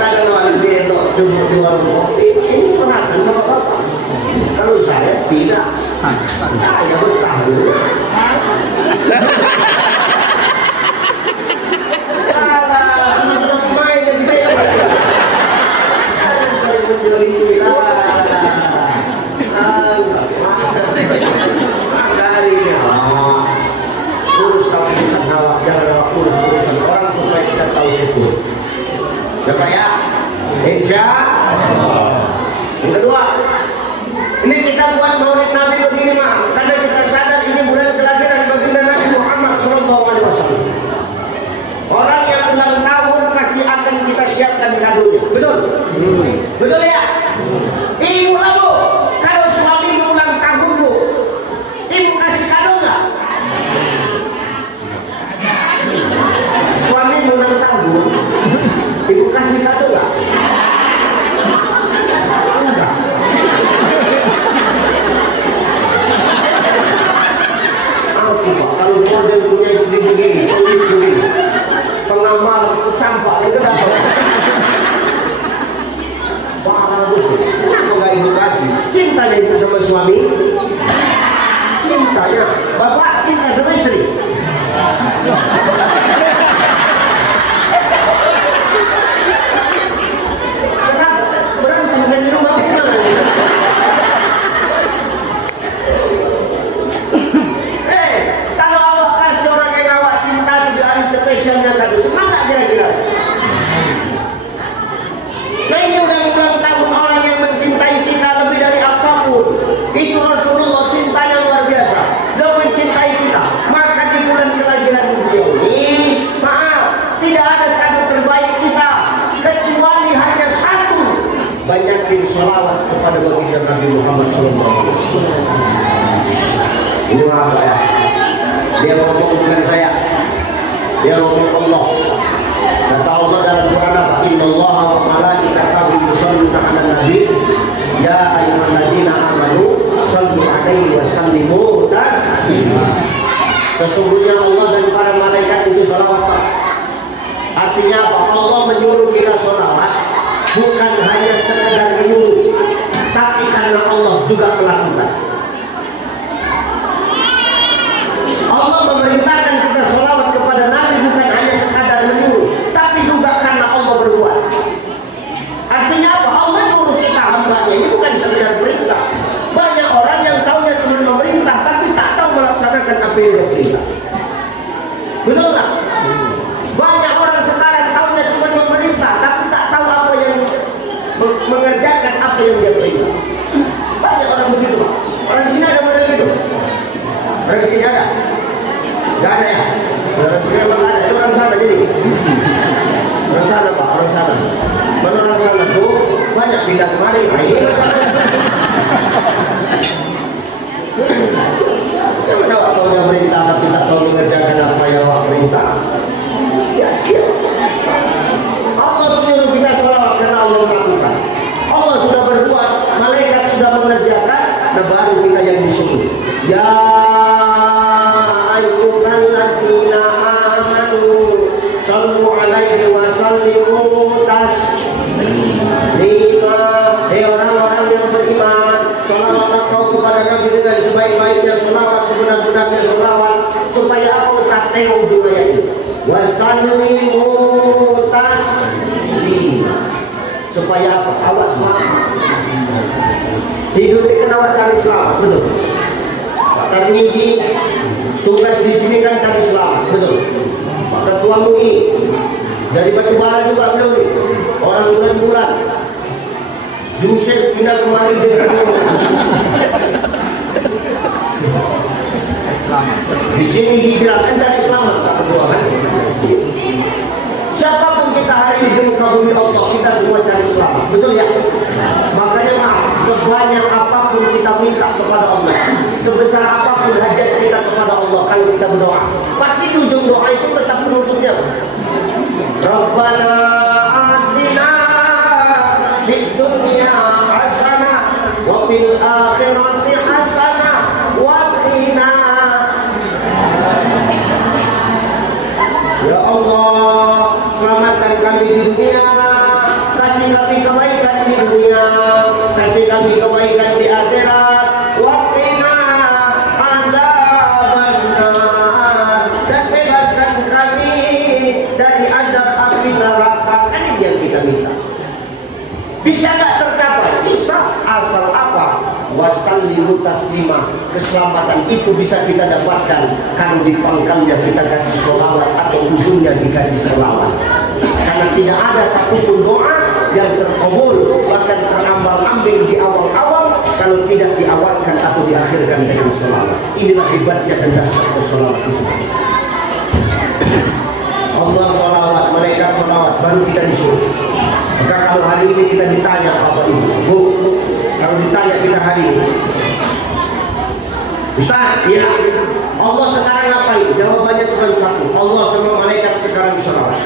Kalau ada dia tunggu di warung kopi, ini perhatian sama bapak. Kalau saya tidak, saya betah dulu. Salah, main dan beda. Saya menjadi urus urusan awak, jangan awak urus urusan orang supaya kita tahu syukur. Ya Pak ya, insya Allah. Yang kedua, ini kita buat maulid Nabi begini Mak, karena kita sadar ini bulan kelahiran baginda Nabi Muhammad SAW. Orang yang ulang tahun pasti akan kita siapkan kadonya, betul? Betul ya? Ibu lah Bu, kalau suami ulang tahun Bu, ibu kasih kado nggak? Suami ulang tahun, ibu kasih kado nggak? Enggak. Aku Pak, kalau model punya istri begini, pengamal campak itu dapat. Parah betul. Kenapa nggak ibu kasih? Cintanya itu sama suami, cintanya. Bapak cinta sama istri. Berantem kan di rumah gimana? Kalau awak kasih orang yang awak cinta di hari spesialnya kado, semangat kira-kira. Nah ini udah ulang tahun orang yang mencintai kita lebih dari apapun. Itu Rasulullah cintanya luar biasa. Dia mencintai kita. Maka di bulan kelahiran banyakin sholawat kepada baginda Nabi Muhammad SAW. Ini maaf ya, dia ngomong bukan saya, dia ngomong Allah. Kata Allah dalam Quran apa? Inna Allah wa malaikatahu yusholluna 'alan nabi ya ayyuhalladzina amanu shallu 'alaihi wa sallimu taslima. Sesungguhnya Allah dan para malaikat itu sholawat. Artinya apa? Allah menyuruh kita sholawat bukan hanya sekedar menyuruh, tapi karena Allah juga melakukan. Allah memerintahkan kita sholawat kepada Nabi bukan hanya sekadar menyuruh, tapi juga karena Allah berbuat. Artinya apa? Allah nyuruh kita hambanya, ini bukan sekedar perintah. Banyak orang yang tahunya cuma memerintah, tapi tak tahu melaksanakan apa yang dia perintah. Betul nggak? Banyak orang sekarang tahunya cuma memerintah, tapi tak tahu apa yang mengerjakan apa yang dia perintah. Banyak orang begitu, Pak. Orang di sini ada model gitu. Orang di sini ada. Gak ada ya? Orang sini memang ada, itu orang sana jadi. Orang sana Pak, orang sana. Mana orang sana tuh banyak pindah kemari. Ini orang sana. Mana waktu yang perintah tapi tak tahu mengerjakan apa yang awak perintah. Ya. Allah menyuruh kita sholawat karena Allah melakukan. Allah sudah berbuat, malaikat sudah mengerjakan, dan baru kita yang disuruh. Ya ayyuhalladzina amanu shallu 'alaihi wa sallimu taslima. Hei orang-orang yang beriman, sholawatlah kau kepada Nabi dengan sebaik-baiknya sholawat, sebenar-benarnya sholawat. Supaya apa Ustaz? Tengok ujung ayat ini. Wa sallimu taslima. Supaya apa? Awak selamat. Hidup ini kan awak cari selamat, betul? Tarmiji tugas di sini kan cari selamat, betul? Ketua MUI dari Batubara juga belum nih. Orang bulan-bulan Yusuf pindah kemari dari di sini hijrah kan cari selamat, Pak Ketua kan? Siapapun kita hari ini di muka bumi Allah, kita semua cari selamat, betul ya? Makanya maaf, sebanyak apapun kita minta kepada Allah, sebesar apapun hajat kita kepada Allah, kalau kita berdoa, pasti di ujung doa itu tetap penutupnya. Rabbana atina fid dunya hasanah wa fil akhirati hasanah wa qina. Ya Allah, selamatkan kami di dunia, kasih kami kebaikan di dunia, kasih kami kebaikan di akhirat, waqina adzabannar, dan bebaskan kami dari azab api neraka. Kan ini yang kita minta. Bisa nggak tercapai? Bisa, asal apa? Wasallimu taslima. Keselamatan itu bisa kita dapatkan kalau di pangkalnya kita kasih sholawat atau ujungnya dikasih sholawat. Karena tidak ada satupun doa yang terkabul bahkan terambil-ambil di awal-awal kalau tidak diawalkan atau diakhirkan dengan sholawat. Inilah hebatnya dan dasar sholawat itu. Allah sholawat, malaikat sholawat, baru kita disuruh. Maka kalau hari ini kita ditanya apa ini, Bu, kalau ditanya kita hari ini, Ustaz, ya, Allah sekarang ngapain? Jawabannya cuma satu, Allah sama malaikat sekarang sholawat.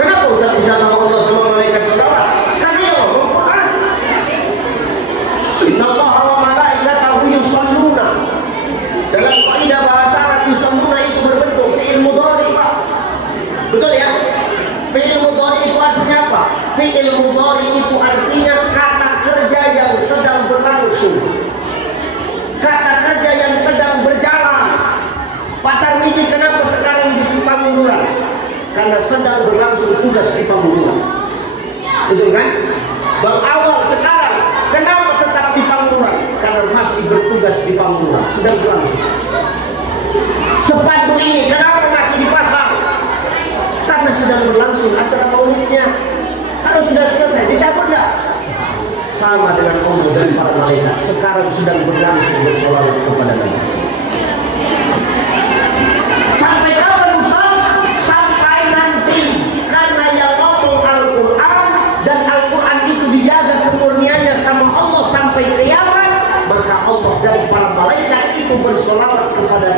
Kenapa Ustaz bisa tahu Allah sama malaikat sholawat? Karena ya Allah Quran. Inna Allah wa malaikatahu yusholluna. Dalam kaidah bahasa Arab yusholluna itu berbentuk fi'il mudhari, Pak. Betul ya? Fi'il mudhari itu artinya apa? Fi'il mudhari itu artinya kata kerja yang sedang berlangsung, kata kerja yang sedang berjalan. Pak Tarmiji kenapa sekarang di Pamunduran? Karena sedang berlangsung tugas di Pamunduran. Betul kan? Bang Awal sekarang kenapa tetap di Pamunduran? Karena masih bertugas di Pamunduran, sedang berlangsung. Sepatu ini kenapa masih dipasang? Karena sedang berlangsung acara maulidnya. Kalau sudah selesai, dicabut enggak? Sama dengan Allah dan para malaikat. Sekarang sedang berlangsung bersolawat kepada Nabi. Sampai kapan Ustaz? Sampai nanti. Karena yang ngomong Al-Quran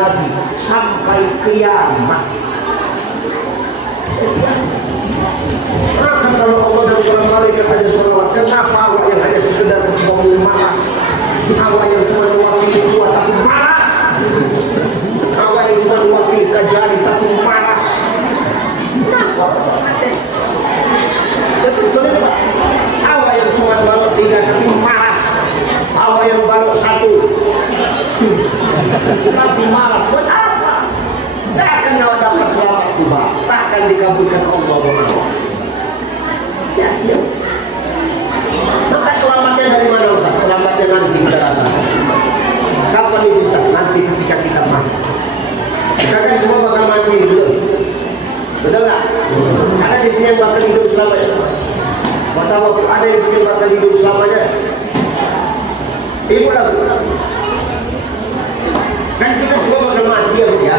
lagi sampai kiamat. Maka kalau Allah dan para malaikat hanya salawat, kenapa awak yang hanya sekedar bangun malas, awak yang cuma mewakili tua tapi malas, awak yang cuma mewakili kajari tapi malas? Kenapa awak seperti itu? Betul Pak. Awak yang cuma balok 3 tapi malas, awak yang balok 1 tapi malas. Buat apa? Tak akan kau dapat selamat tiba, tak akan dikabulkan Allah SWT. Ya. Maka selamatnya dari mana Ustaz? Selamatnya nanti kita rasakan. Kapan itu Ustaz? Nanti ketika kita mati. Kita kan semua bakal mati, betul? Betul nggak? Ada di sini yang bakal hidup selamanya. Pertama, ada yang di sini yang bakal hidup selamanya. Ibu lah. Kan kita semua bakal mati ya.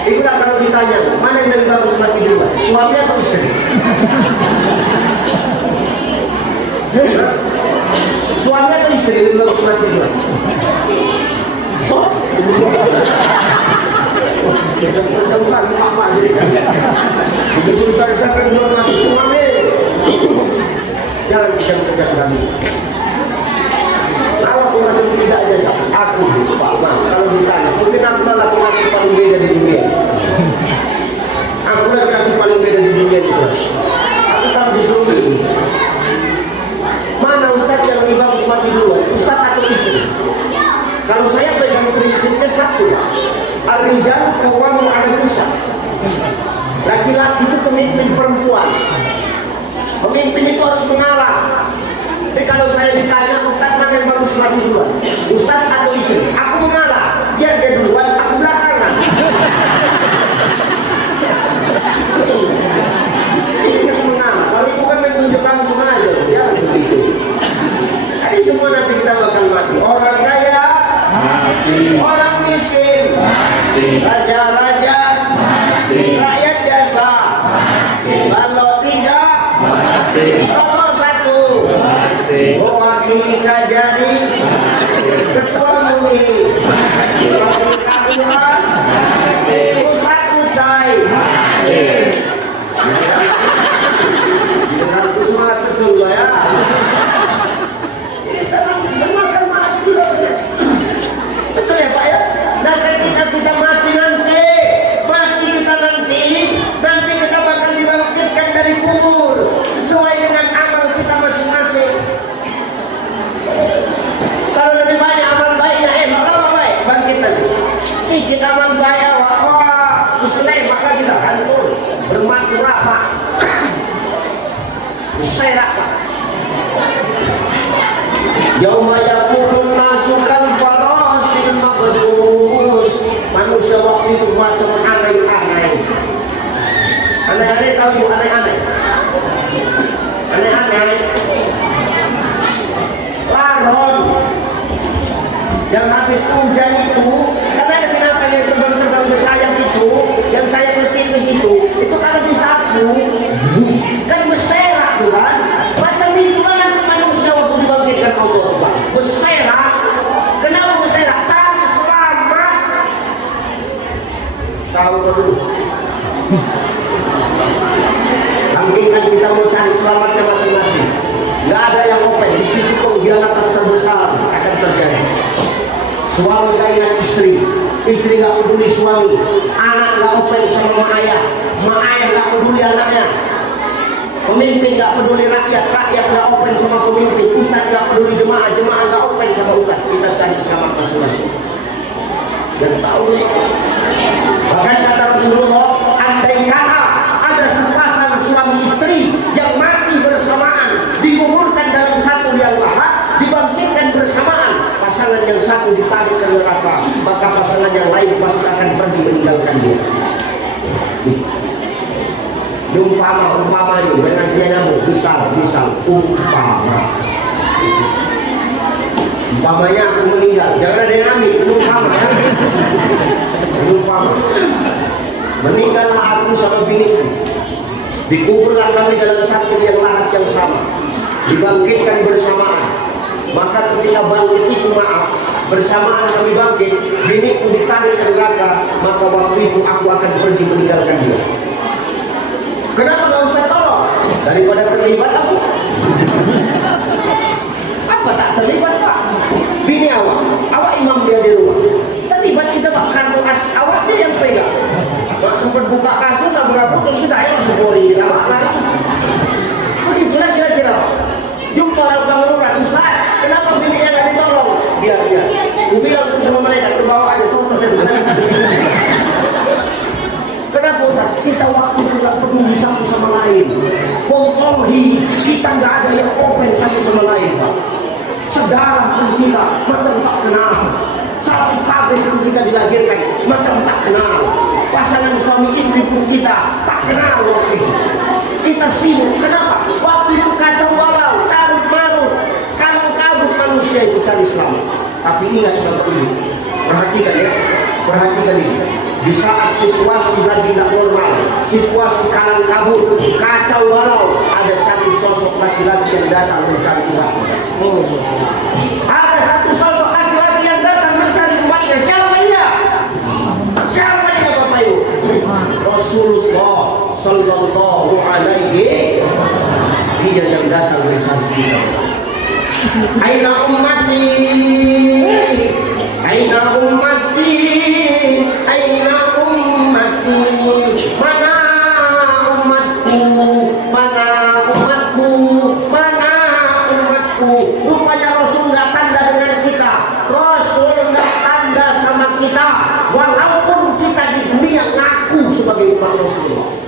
Ibu lah kalau ditanya, mana yang lebih bagus mati duluan? Suami atau istri? Suami atau istri lebih bagus mati duluan? Macam apa jadi? Begitu ditanya siapa yang duluan mati? Suami. Jangan kerja kami. Kalau aku macam tidak aja, aku Pak Man. Kalau ditanya, mungkin aku malah laki-laki paling beda di dunia. Aku laki-laki paling beda di dunia itu. Aku tahu disuruh ini. Mana Ustaz yang lebih bagus mati duluan? Ustaz atau istri? Kalau saya pegang prinsipnya satu, Ar-rijal qawwamun 'ala nisa. Laki-laki itu pemimpin perempuan. Pemimpin itu harus mengalah. Tapi kalau saya ditanya, Ustaz mana yang bagus mati duluan? Ustaz atau istri? Aku mengalah. Biar dia duluan, aku belakangan. Ini mengalah. Kalau itu kan menunjuk kamu sengaja. Ya begitu. Jadi semua nanti kita bakal mati. Orang kaya mati. Orang miskin mati. Raja-raja mati. Rakyat biasa mati. Kalau 3 mati. Kalau 1 mati. Mewakili kajari mati. Ketua MUI mati. Wakil ketua mati. Ustaz Ucai mati. Aku semangat betul ya. Semua akan mati. Betul ya Pak ya? Dan ketika kita mati nanti kita bakal dibangkitkan dari kubur sesuai dengan amal kita masing-masing. Kalau lebih banyak amal baiknya, lama baik bangkit nanti. Sedikit amal baik, wah, usulai maka kita hancur, bermati rapa, serak. Yauma yaqulun nasu kal farasil mabthus. Manusia waktu itu macam aneh-aneh. Aneh-aneh tahu aneh-aneh. Aneh-aneh. Laron yang habis hujan itu, karena ada binatang yang terbang-terbang bersayap itu, yang sayapnya tipis itu kalau disapu kan berserak tuh kan. Macam itu kan nanti manusia waktu dibangkitkan Allah berserak. Kenapa berserak? Cari selamat. Tahu dulu. Sampingkan kita mau cari selamatnya masing-masing. Nggak ada yang open. Di situ pengkhianatan terbesar akan terjadi. Suami kainan istri, istri nggak peduli suami, anak nggak open sama mak ayah nggak peduli anaknya. Pemimpin nggak peduli rakyat nggak open sama pemimpin. Ustaz nggak peduli jemaah nggak open sama ustaz. Kita cari selamat masing-masing. Dan tahu nih. Bahkan kata Rasulullah, andai kata ada sepasang suami istri yang mati bersamaan, dikuburkan dalam satu liang lahat, dibangkitkan bersamaan, pasangan yang satu ditarik ke neraka, maka pasangan yang lain pasti akan pergi meninggalkan dia. Umpama ini dengan dia nyambung, misal umpamanya aku meninggal, jangan ada yang ambil, umpama meninggallah aku sama biniku, dikuburlah kami dalam satu liang lahat yang sama, dibangkitkan bersamaan. Maka ketika bangkit itu maaf, bersamaan kami bangkit, biniku ditarik ke neraka, maka waktu itu aku akan pergi meninggalkan dia. Kenapa nggak usah tolong? Daripada terlibat aku. Apa tak terlibat Pak? Bini awak imam dia di rumah. Terlibat kita Pak, kartu as awak dia yang pegang. Mak sempat buka kasus sama nggak putus kita langsung boring di awak lagi. Begitulah kira-kira Pak. Jumpa orang lurah, Ustaz, kenapa bininya nggak ditolong? Biar. Aku bilang sama malaikat, bawa aja contoh dan kenapa Ustaz? Kita waktu nggak peduli satu sama lain. Wallahi, kita nggak ada yang open satu sama lain Pak. Saudara pun kita macam tak kenal. Satu pabrik pun kita dilahirkan macam tak kenal. Pasangan suami istri pun kita tak kenal waktu itu. Kita sibuk, kenapa? Waktu itu kacau balau, carut marut, kalang kabut manusia itu cari selamat. Tapi ingat Bapak Ibu, perhatikan ya, perhatikan ini. Di saat situasi lagi tidak normal, situasi kalang kabut, kacau balau, ada satu sosok laki-laki yang datang mencari umatnya. Ada satu sosok laki-laki yang datang mencari umatnya. Siapa dia? Siapa dia Bapak Ibu? Rasulullah Sallallahu Alaihi. Dia yang datang mencari kita. Aina ummati, aina ummati, aina ummati, mana umatku, mana umatku, mana umatku. Rupanya Rasul nggak tanda dengan kita, Rasul nggak tanda sama kita, walaupun kita di dunia ngaku sebagai umat Rasulullah.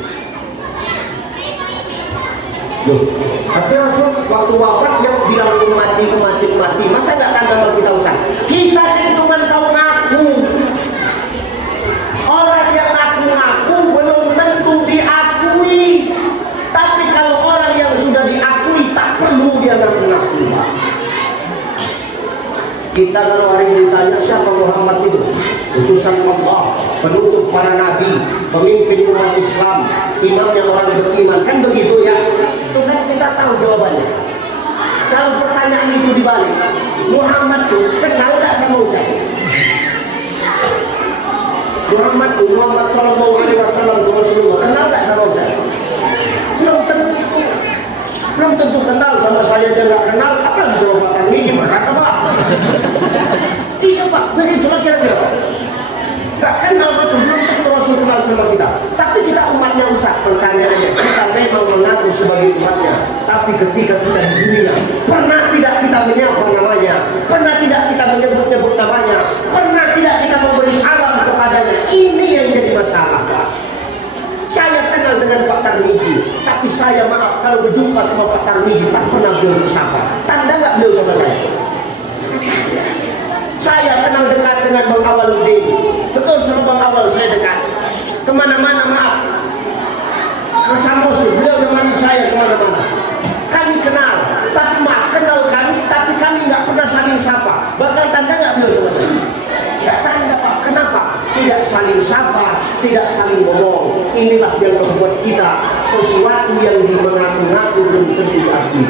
Tapi Rasul waktu wafat dia bilang mati, masa nggak tanda sama kita Ustaz? Kita kan cuma tahu ngaku. Orang yang ngaku-ngaku belum tentu diakui. Tapi kalau orang yang sudah diakui tak perlu dia ngaku-ngaku. Kita kalau hari ini ditanya siapa Muhammad itu, utusan Allah, penutup para nabi, pemimpin umat Islam, imamnya orang beriman, kan begitu ya? Itu kan kita tahu jawabannya. Kalau pertanyaan itu dibalik, Muhammad itu kenal nggak sama ucap? Muhammad Sallallahu Alaihi Wasallam Rasulullah kenal nggak sama ucap? Belum tentu kenal, sama saya aja nggak kenal, apalagi sama Pak Tarmiji, berat apa? Tidak Pak, begitulah kira-kira. Nggak kenal Rasul, belum tentu Rasul kenal sama kita. Tapi kita umatnya Ustaz, pertanyaannya, kita memang mengaku sebagai umatnya. Tapi ketika kita di dunia, pernah tidak kita menyapa namanya? Pernah tidak kita menyebut-nyebut namanya? Pernah tidak kita memberi salam kepadanya? Ini yang jadi masalah Pak. Saya kenal dengan Pak Tarmiji, tapi saya maaf kalau berjumpa sama Pak Tarmiji tak pernah beliau bersama. Tanda nggak beliau sama saya? Saya kenal dekat dengan Bang Awaluddin, betul sama Bang Awal saya dekat. Kemana-mana maaf, ke Samosir beliau menemani saya kemana-mana. Kami kenal, tapi maaf kenal kami, tapi kami nggak pernah saling sapa. Bakal tanda nggak beliau sama saya? Nggak tanda Pak. Kenapa? Tidak saling sapa, tidak saling ngomong. Inilah yang membuat kita sesuatu yang mengaku-ngaku belum tentu diakui.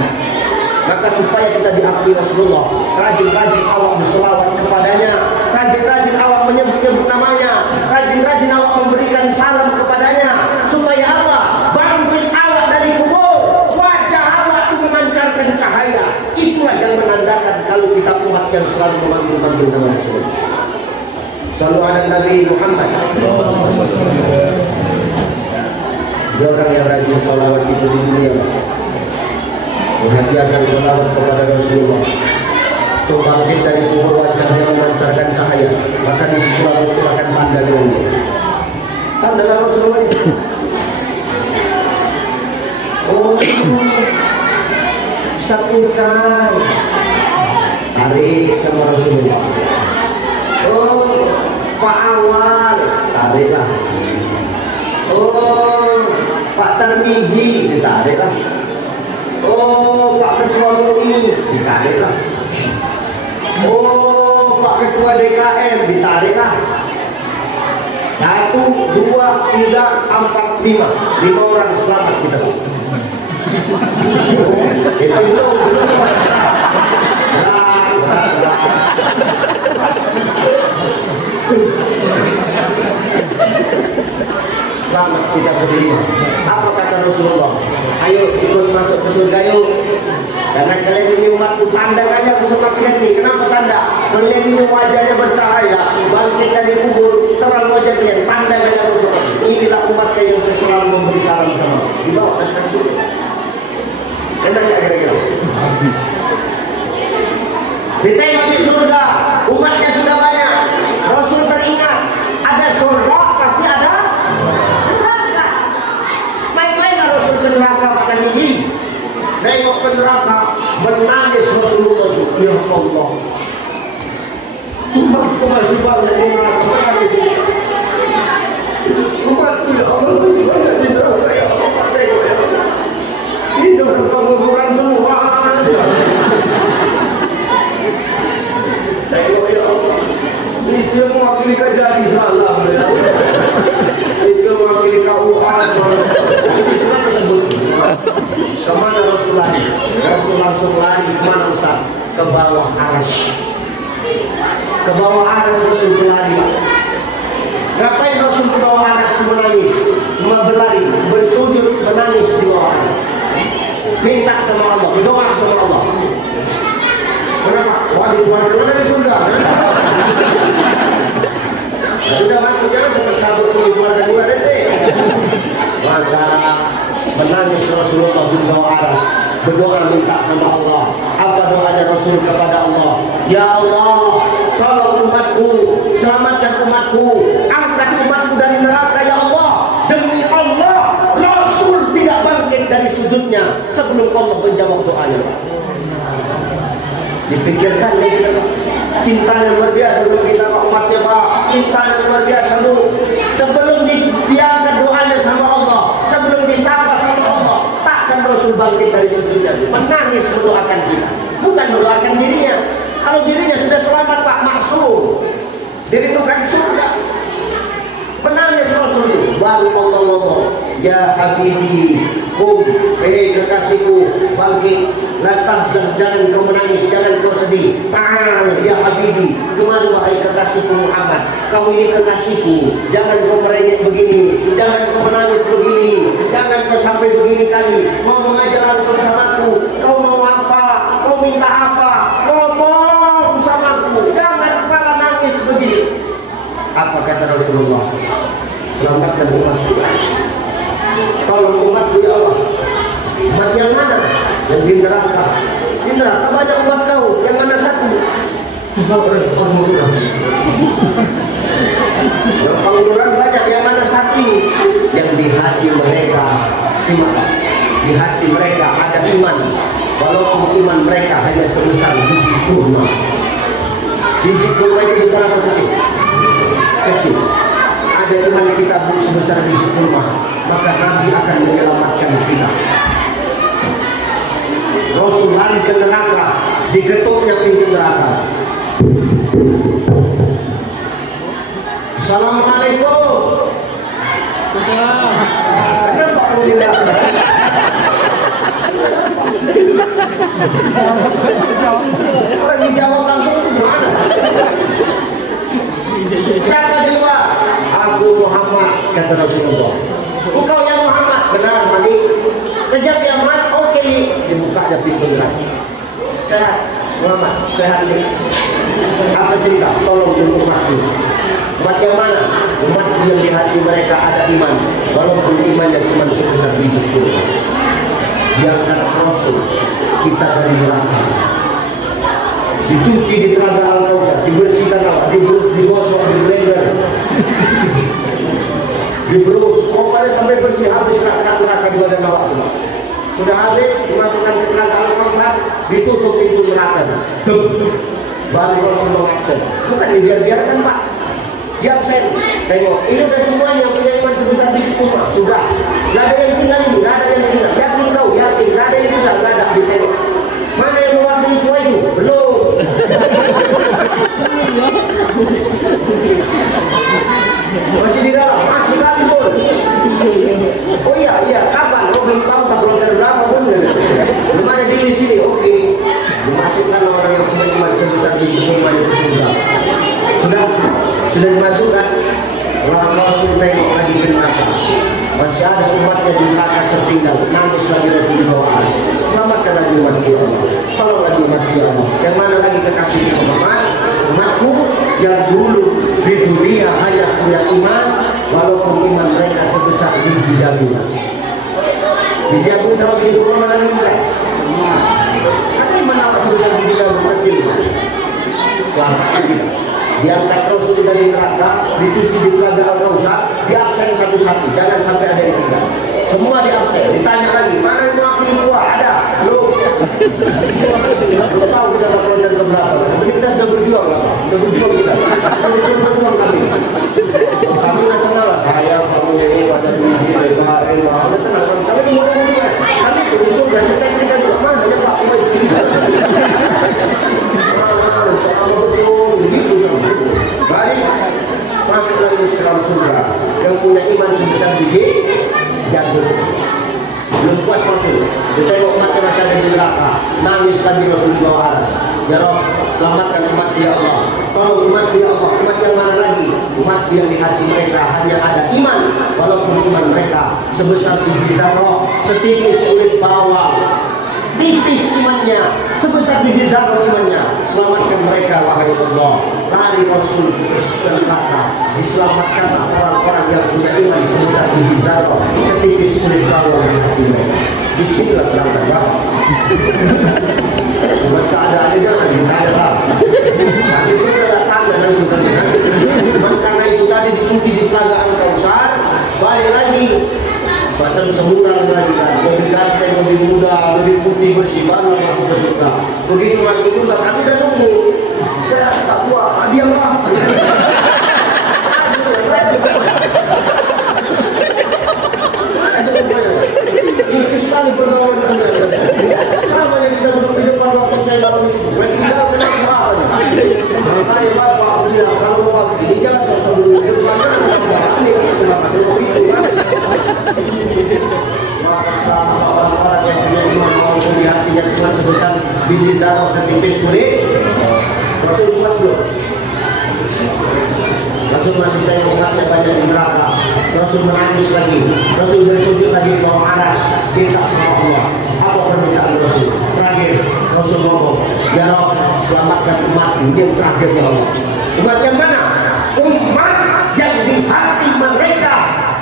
Maka supaya kita diakui Rasulullah, rajin-rajin awak berselawat kepadanya, rajin-rajin awak menyebut-nyebut namanya, rajin-rajin awak memberikan salam kepadanya. Supaya apa? Bangkit awak dari kubur, wajah awak itu memancarkan cahaya. Itulah yang menandakan kalau kita umat yang selalu memanggil-manggil nama Rasulullah. Selalu ada Nabi Muhammad. Dia orang yang rajin salawat itu di dunia. Menghadiahkan salawat kepada Rasulullah. Itu bangkit dari kubur wajah yang memancarkan cahaya. Maka disitulah Rasul akan tanda dengan dia. Tanda Rasulullah itu. Oh, Ustaz Ucai tarik sama Rasulullah. Oh, Pak Awal tariklah. Oh, Pak Tarmiji ditariklah. Oh, Pak Ketua MUI ditariklah. Oh, Pak Ketua DKM ditariklah. 1, 2, 3, 4, 5 orang selamat kita. Itu belum. kita berdiri. Apa kata Rasulullah? Ayo ikut masuk ke surga yuk. Karena kalian ini umatku, tanda aja bersama kalian ini. Kenapa tanda? Kalian ini wajahnya bercahaya, bangkit dari kubur, terang wajah kalian. Tanda aja Rasulullah. Inilah umatnya yang selalu memberi salam sama. Dibawa ke surga. Enak gak kira-kira? Ditengok di surga, umatnya sudah banyak. Rasul teringat, ada surga pasti ada neraka. Main-mainlah Rasul ke neraka kata Nabi. Nengok ke neraka, menangis Rasulullah itu. Ya Allah, umatku masih banyak di neraka. Menangis. Umatku ya Allah masih banyak di neraka. Ya Allah, tengok ya Allah. Ini orang penguburan semua. Tengok ya Allah. Itu yang mewakili kejadian salah. Itu mewakili KUA. Itu kan disebut. Kemana Rasul lari? Rasul langsung lari kemana Ustaz? Ke bawah aras. Ke bawah aras Rasul berlari. Ngapain Rasul ke bawah aras menangis? Berlari, bersujud menangis di bawah aras. Minta sama Allah, berdoa sama Allah. Kenapa? Wah, dikeluarkan dari surga. Sudah masuk, jangan cepat cabut keluarga dua nanti. Maka menangis Rasulullah di bawah aras, berdoa minta sama Allah. Apa doanya Rasul kepada Allah? Ya Allah, tolong umatku, selamatkan umatku, angkat umatku dari neraka ya Allah. Demi Allah, Rasul tidak bangkit dari sujudnya sebelum Allah menjawab doanya. Dipikirkan ya, cinta yang luar biasa dulu kita umatnya Pak, cinta yang luar biasa dulu. Sebelum diangkat doanya sama Allah, sebelum disapa sama Allah, takkan Rasul bangkit dari sujudnya, menangis mendoakan kita, bukan mendoakan dirinya. Kalau dirinya sudah selamat Pak, maksum, dirindukan surga. Menangis Rasul, baru Allah ngomong, ya Habibi, kum, kekasihku, bangkit, lantas jangan kau menangis, jangan kau sedih. Ta'al ya Habibi, kemari wahai kekasihku Muhammad, kau ini kekasihku, jangan kau merengek begini, jangan kau menangis begini, jangan kau sampai begini kali. Mau mengajar langsung samaku, kau mau apa, kau minta apa, ngomong samaku, jangan kepala nangis begini. Apa kata Rasulullah? Selamatkan umatku. Tolong umatku ya Allah. Umat yang mana? Yang di neraka. Di neraka banyak umat kau. Yang mana satu? Yang penguburan banyak. Yang mana satu? Yang di hati mereka. Simak. Di hati mereka ada iman. Walaupun iman mereka hanya sebesar biji kurma. Biji kurma itu besar atau kecil? Kecil. Ada iman kita sebesar biji kurma, maka Nabi akan menyelamatkan kita. Rasul lari ke neraka, diketuknya pintu neraka. Assalamualaikum. Kenapa kamu tidak? Orang dijawab langsung itu gimana? Siapa juga? Aku Muhammad, kata Rasulullah. Engkau yang Muhammad, benar Malik. Kejap ya Muhammad, oke. Dibuka aja pintu neraka. Sehat, Muhammad, sehat nih. Apa cerita? Tolong dulu umatku. Umat yang mana? Umat yang di hati mereka ada iman, walaupun imannya cuma sebesar biji kurma. Diangkat Rasul kita dari neraka, dicuci di telaga Al-Kautsar, dibersihkan awak, digosok di blender, diberus, pokoknya sampai bersih, habis neraka di badan awak itu. Sudah habis, dimasukkan ke telaga Al-Kautsar, ditutup pintu neraka. Baru Rasul mengabsen. Bukan dibiarkan Pak, diabsen. Tengok, ini udah semuanya punya iman sebesar biji kurma. Sudah, nggak ada yang tinggal ini, nggak ada yang tinggal. Yakin kau, yakin, nggak ada yang tinggal, nggak ada. Ditengok. Mana yang mewakili tua itu? Belum. Masih di dalam, masih kali pun. Oh iya, kapan? Oh belum tahu, tak belum ada berapa pun. Belum ada di sini, oke. Dimasukkan orang yang punya iman sebesar biji kurma itu surga. Sudah dimasukkan. Orang Rasul tengok lagi ke neraka. Masih ada umatnya di neraka tertinggal, nangis lagi Rasul di bawah aras. Selamatkan lagi umat dia Allah, tolong lagi umat dia Allah. Yang mana lagi kekasih Muhammad, umatku yang dulu di dunia hanya punya iman, walaupun iman mereka sebesar biji jagung. Biji jagung sama biji kurma mana juga? Ada iman apa sebesar biji jagung kecil? Selamatkan kita. Diangkat Rasul dari neraka, dicuci di telaga Al-Kausar, diabsen satu-satu, jangan sampai ada yang tinggal. Semua diabsen, ditanya lagi, mana yang mewakili gua? Ada, lu. Lu tahu kita tak konten keberapa? Tapi kita sudah berjuang lah, sudah berjuang kita. Berjuang kami. Kami udah kenal lah, saya, kamu ini, pada dunia, dari kemarin, udah tenang. Kami mulai kami itu di surga, cerita-cerita juga, mana ya Pak? Baik, masuk lagi ke dalam surga yang punya iman sebesar biji jagung. Belum puas masuk, ditengok umatnya masih ada di neraka, nangis lagi Rasul di bawah aras. Ya Rabb, selamatkan umat dia Allah, tolong umat dia Allah. Umat yang mana lagi? Umat yang di hati mereka hanya ada iman, walaupun iman mereka sebesar biji zarah, setipis kulit bawang, tipis imannya, sebesar biji zarah imannya. Selamatkan mereka wahai Allah. Lari Rasul ke neraka, diselamatkan orang-orang yang punya iman sebesar biji zarah, setipis kulit bawang di hati mereka. Bismillah berangkat Bapak. Buat keadaannya jangan kita ada lah. Tapi itu ada tanda dan juga karena itu tadi dicuci di telaga Al-Kausar, balik lagi. Macam semula lagi kan, lebih ganteng, lebih muda, lebih putih, bersih, baru masuk ke surga. Begitu masuk ke surga, kami dah tunggu. Saya tak buat, diam lah. Ini sekali pergaulan kita. Sama yang kita duduk di depan waktu saya malam itu. Kita kenapa apa ni? Makanya Bapak bilang kalau Bapak ini jangan sosok dulu di depan. Ini kenapa dulu itu kan? Maka orang-orang yang punya iman maupun di hatinya Tuhan sebesar biji zarah setipis kulit. Rasul puas belum? Rasul masih tengok umatnya banyak di neraka. Rasul menangis lagi. Rasul bersujud lagi di bawah aras, minta sama Allah. Apa permintaan Rasul? Terakhir Rasul ngomong, ya Rabb, selamatkan umatku yang terakhir ya Allah. Umat yang mana? Umat yang di hati mereka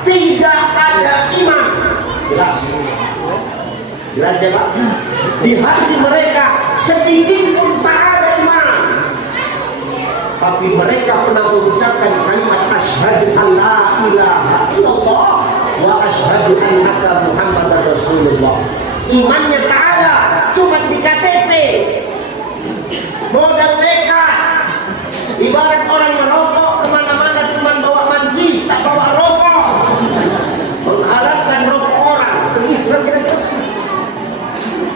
tidak ada iman. Jelas? Jelas ya Pak? Di hati mereka sedikit pun tak ada iman. Tapi mereka pernah mengucapkan kalimat asyhadu alla ilaha illallah wa asyhadu annaka Muhammadar Rasulullah. Imannya tak ada, cuma di KTP. Modal nekat. Ibarat orang merokok kemana-mana cuma bawa mancis, tak bawa rokok. Mengharapkan rokok orang. Begitu kira-kira.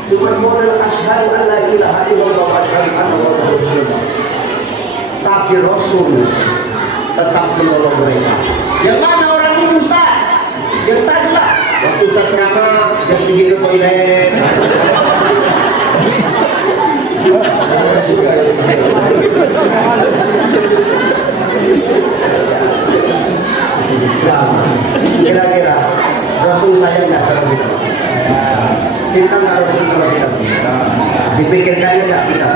Cuma modal asyhadu alla ilaha illallah wa asyhadu annaka Rasulullah. Tapi Rasul tetap menolong mereka. Yang mana orang ini Ustaz? Yang tadi lah. Waktu Ustaz ceramah, dia pergi ke toilet. Kira-kira Rasul sayang nggak sama kita? Cinta nggak Rasul sama kita? Dipikirkannya nggak kita?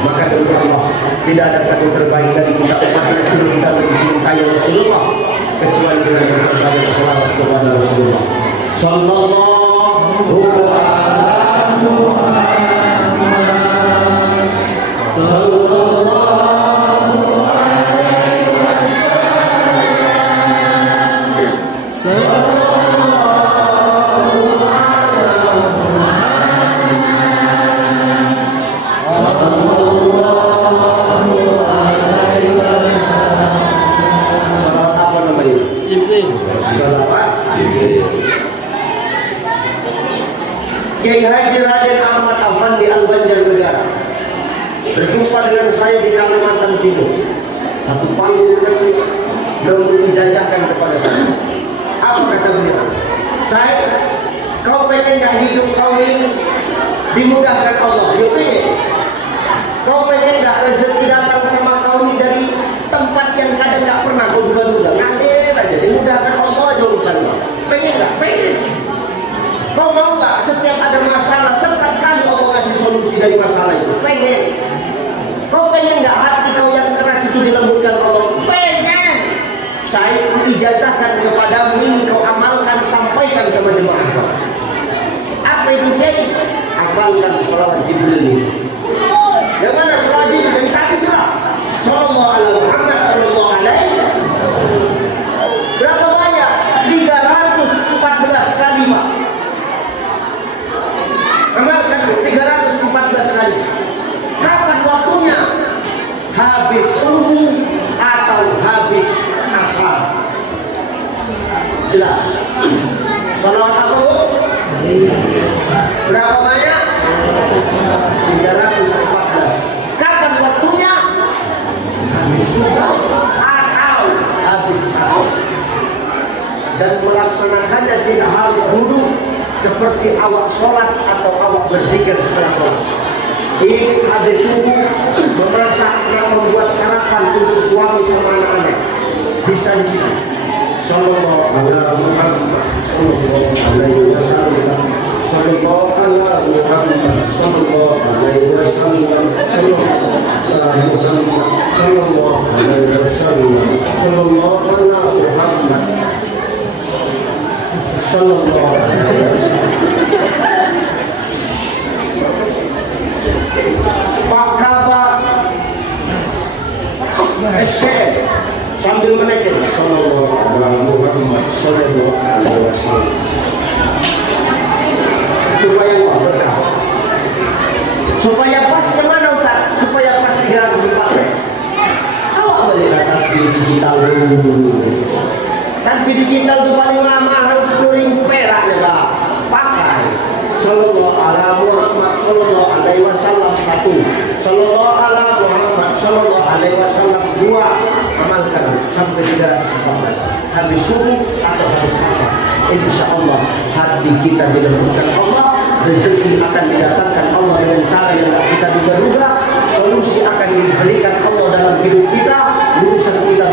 Maka untuk Allah tidak ada kata terbaik dari kita umat Nabi kita mencintai Rasulullah kecuali dengan berbagai selawat kepada Rasulullah Sallallahu alaihi Muhammad Sallallahu alaihi wasallam Sallallahu alaihi Muhammad Kiai Haji Raden Ahmad Afandi Al-Banjarnegara berjumpa dengan saya di Kalimantan Timur. Satu panggung beliau mengijazahkan kepada saya. Apa kata beliau? Saya, kau pengen gak hidup kau ini dimudahkan Allah? Dia pengen. Kau pengen gak rezeki datang sama kau ini dari tempat yang kadang gak pernah kau duga-duga? Ngalir aja, dimudahkan Allah aja urusan kau. Pengen dari masalah itu? Pengen. Kau pengen nggak hati kau yang keras itu dilembutkan Allah? Pengen. Saya ijazahkan kepadamu ini kau amalkan, sampaikan sama jemaah kau. Apa itu kiai? Amalkan sholawat Jibril ini. Yang mana sholawat Jibril? Yang tadi juga. Sallallahu alaihi Muhammad sallallahu alaihi. Berapa banyak? 314 kali, Pak. Amalkan 314 kali. Kapan waktunya? Habis subuh atau habis asar. Jelas. Salawat apa, Bu? Berapa banyak? 314. Kapan waktunya? Habis subuh atau habis asar. Dan melaksanakannya tidak harus duduk seperti awak sholat atau awak berzikir setelah sholat. Ini habis subuh memasak dan membuat sarapan untuk suami sama anak-anak. Bisa di sini. Sallallahu alaihi Muhammad sallallahu alaihi wasallam. Sallallahu alaihi Muhammad sallallahu alaihi wasallam. Sallallahu alaihi Muhammad sallallahu alaihi wasallam. Sallallahu alaihi Muhammad sallallahu alaihi wasallam. Pak Kabar SPM sambil menaikkan sallallahu alaihi Muhammad sallallahu alaihi wasallam supaya berkah, supaya pas kemana Ustaz? Supaya pas 304. Awak beli tasbih digital dulu. Tasbih digital itu paling mahal 10.000 perak ya Pak. Pakai sallallahu alaihi Muhammad sallallahu alaihi wasallam 1, sallallahu alaihi Muhammad sallallahu alaihi wasallam 2. Amalkan sampai 314. Habis subuh atau habis asar. Insya Allah hati kita dilembutkan Allah, rezeki akan didatangkan Allah dengan cara yang kita diduga, solusi akan diberikan Allah dalam hidup kita, urusan kita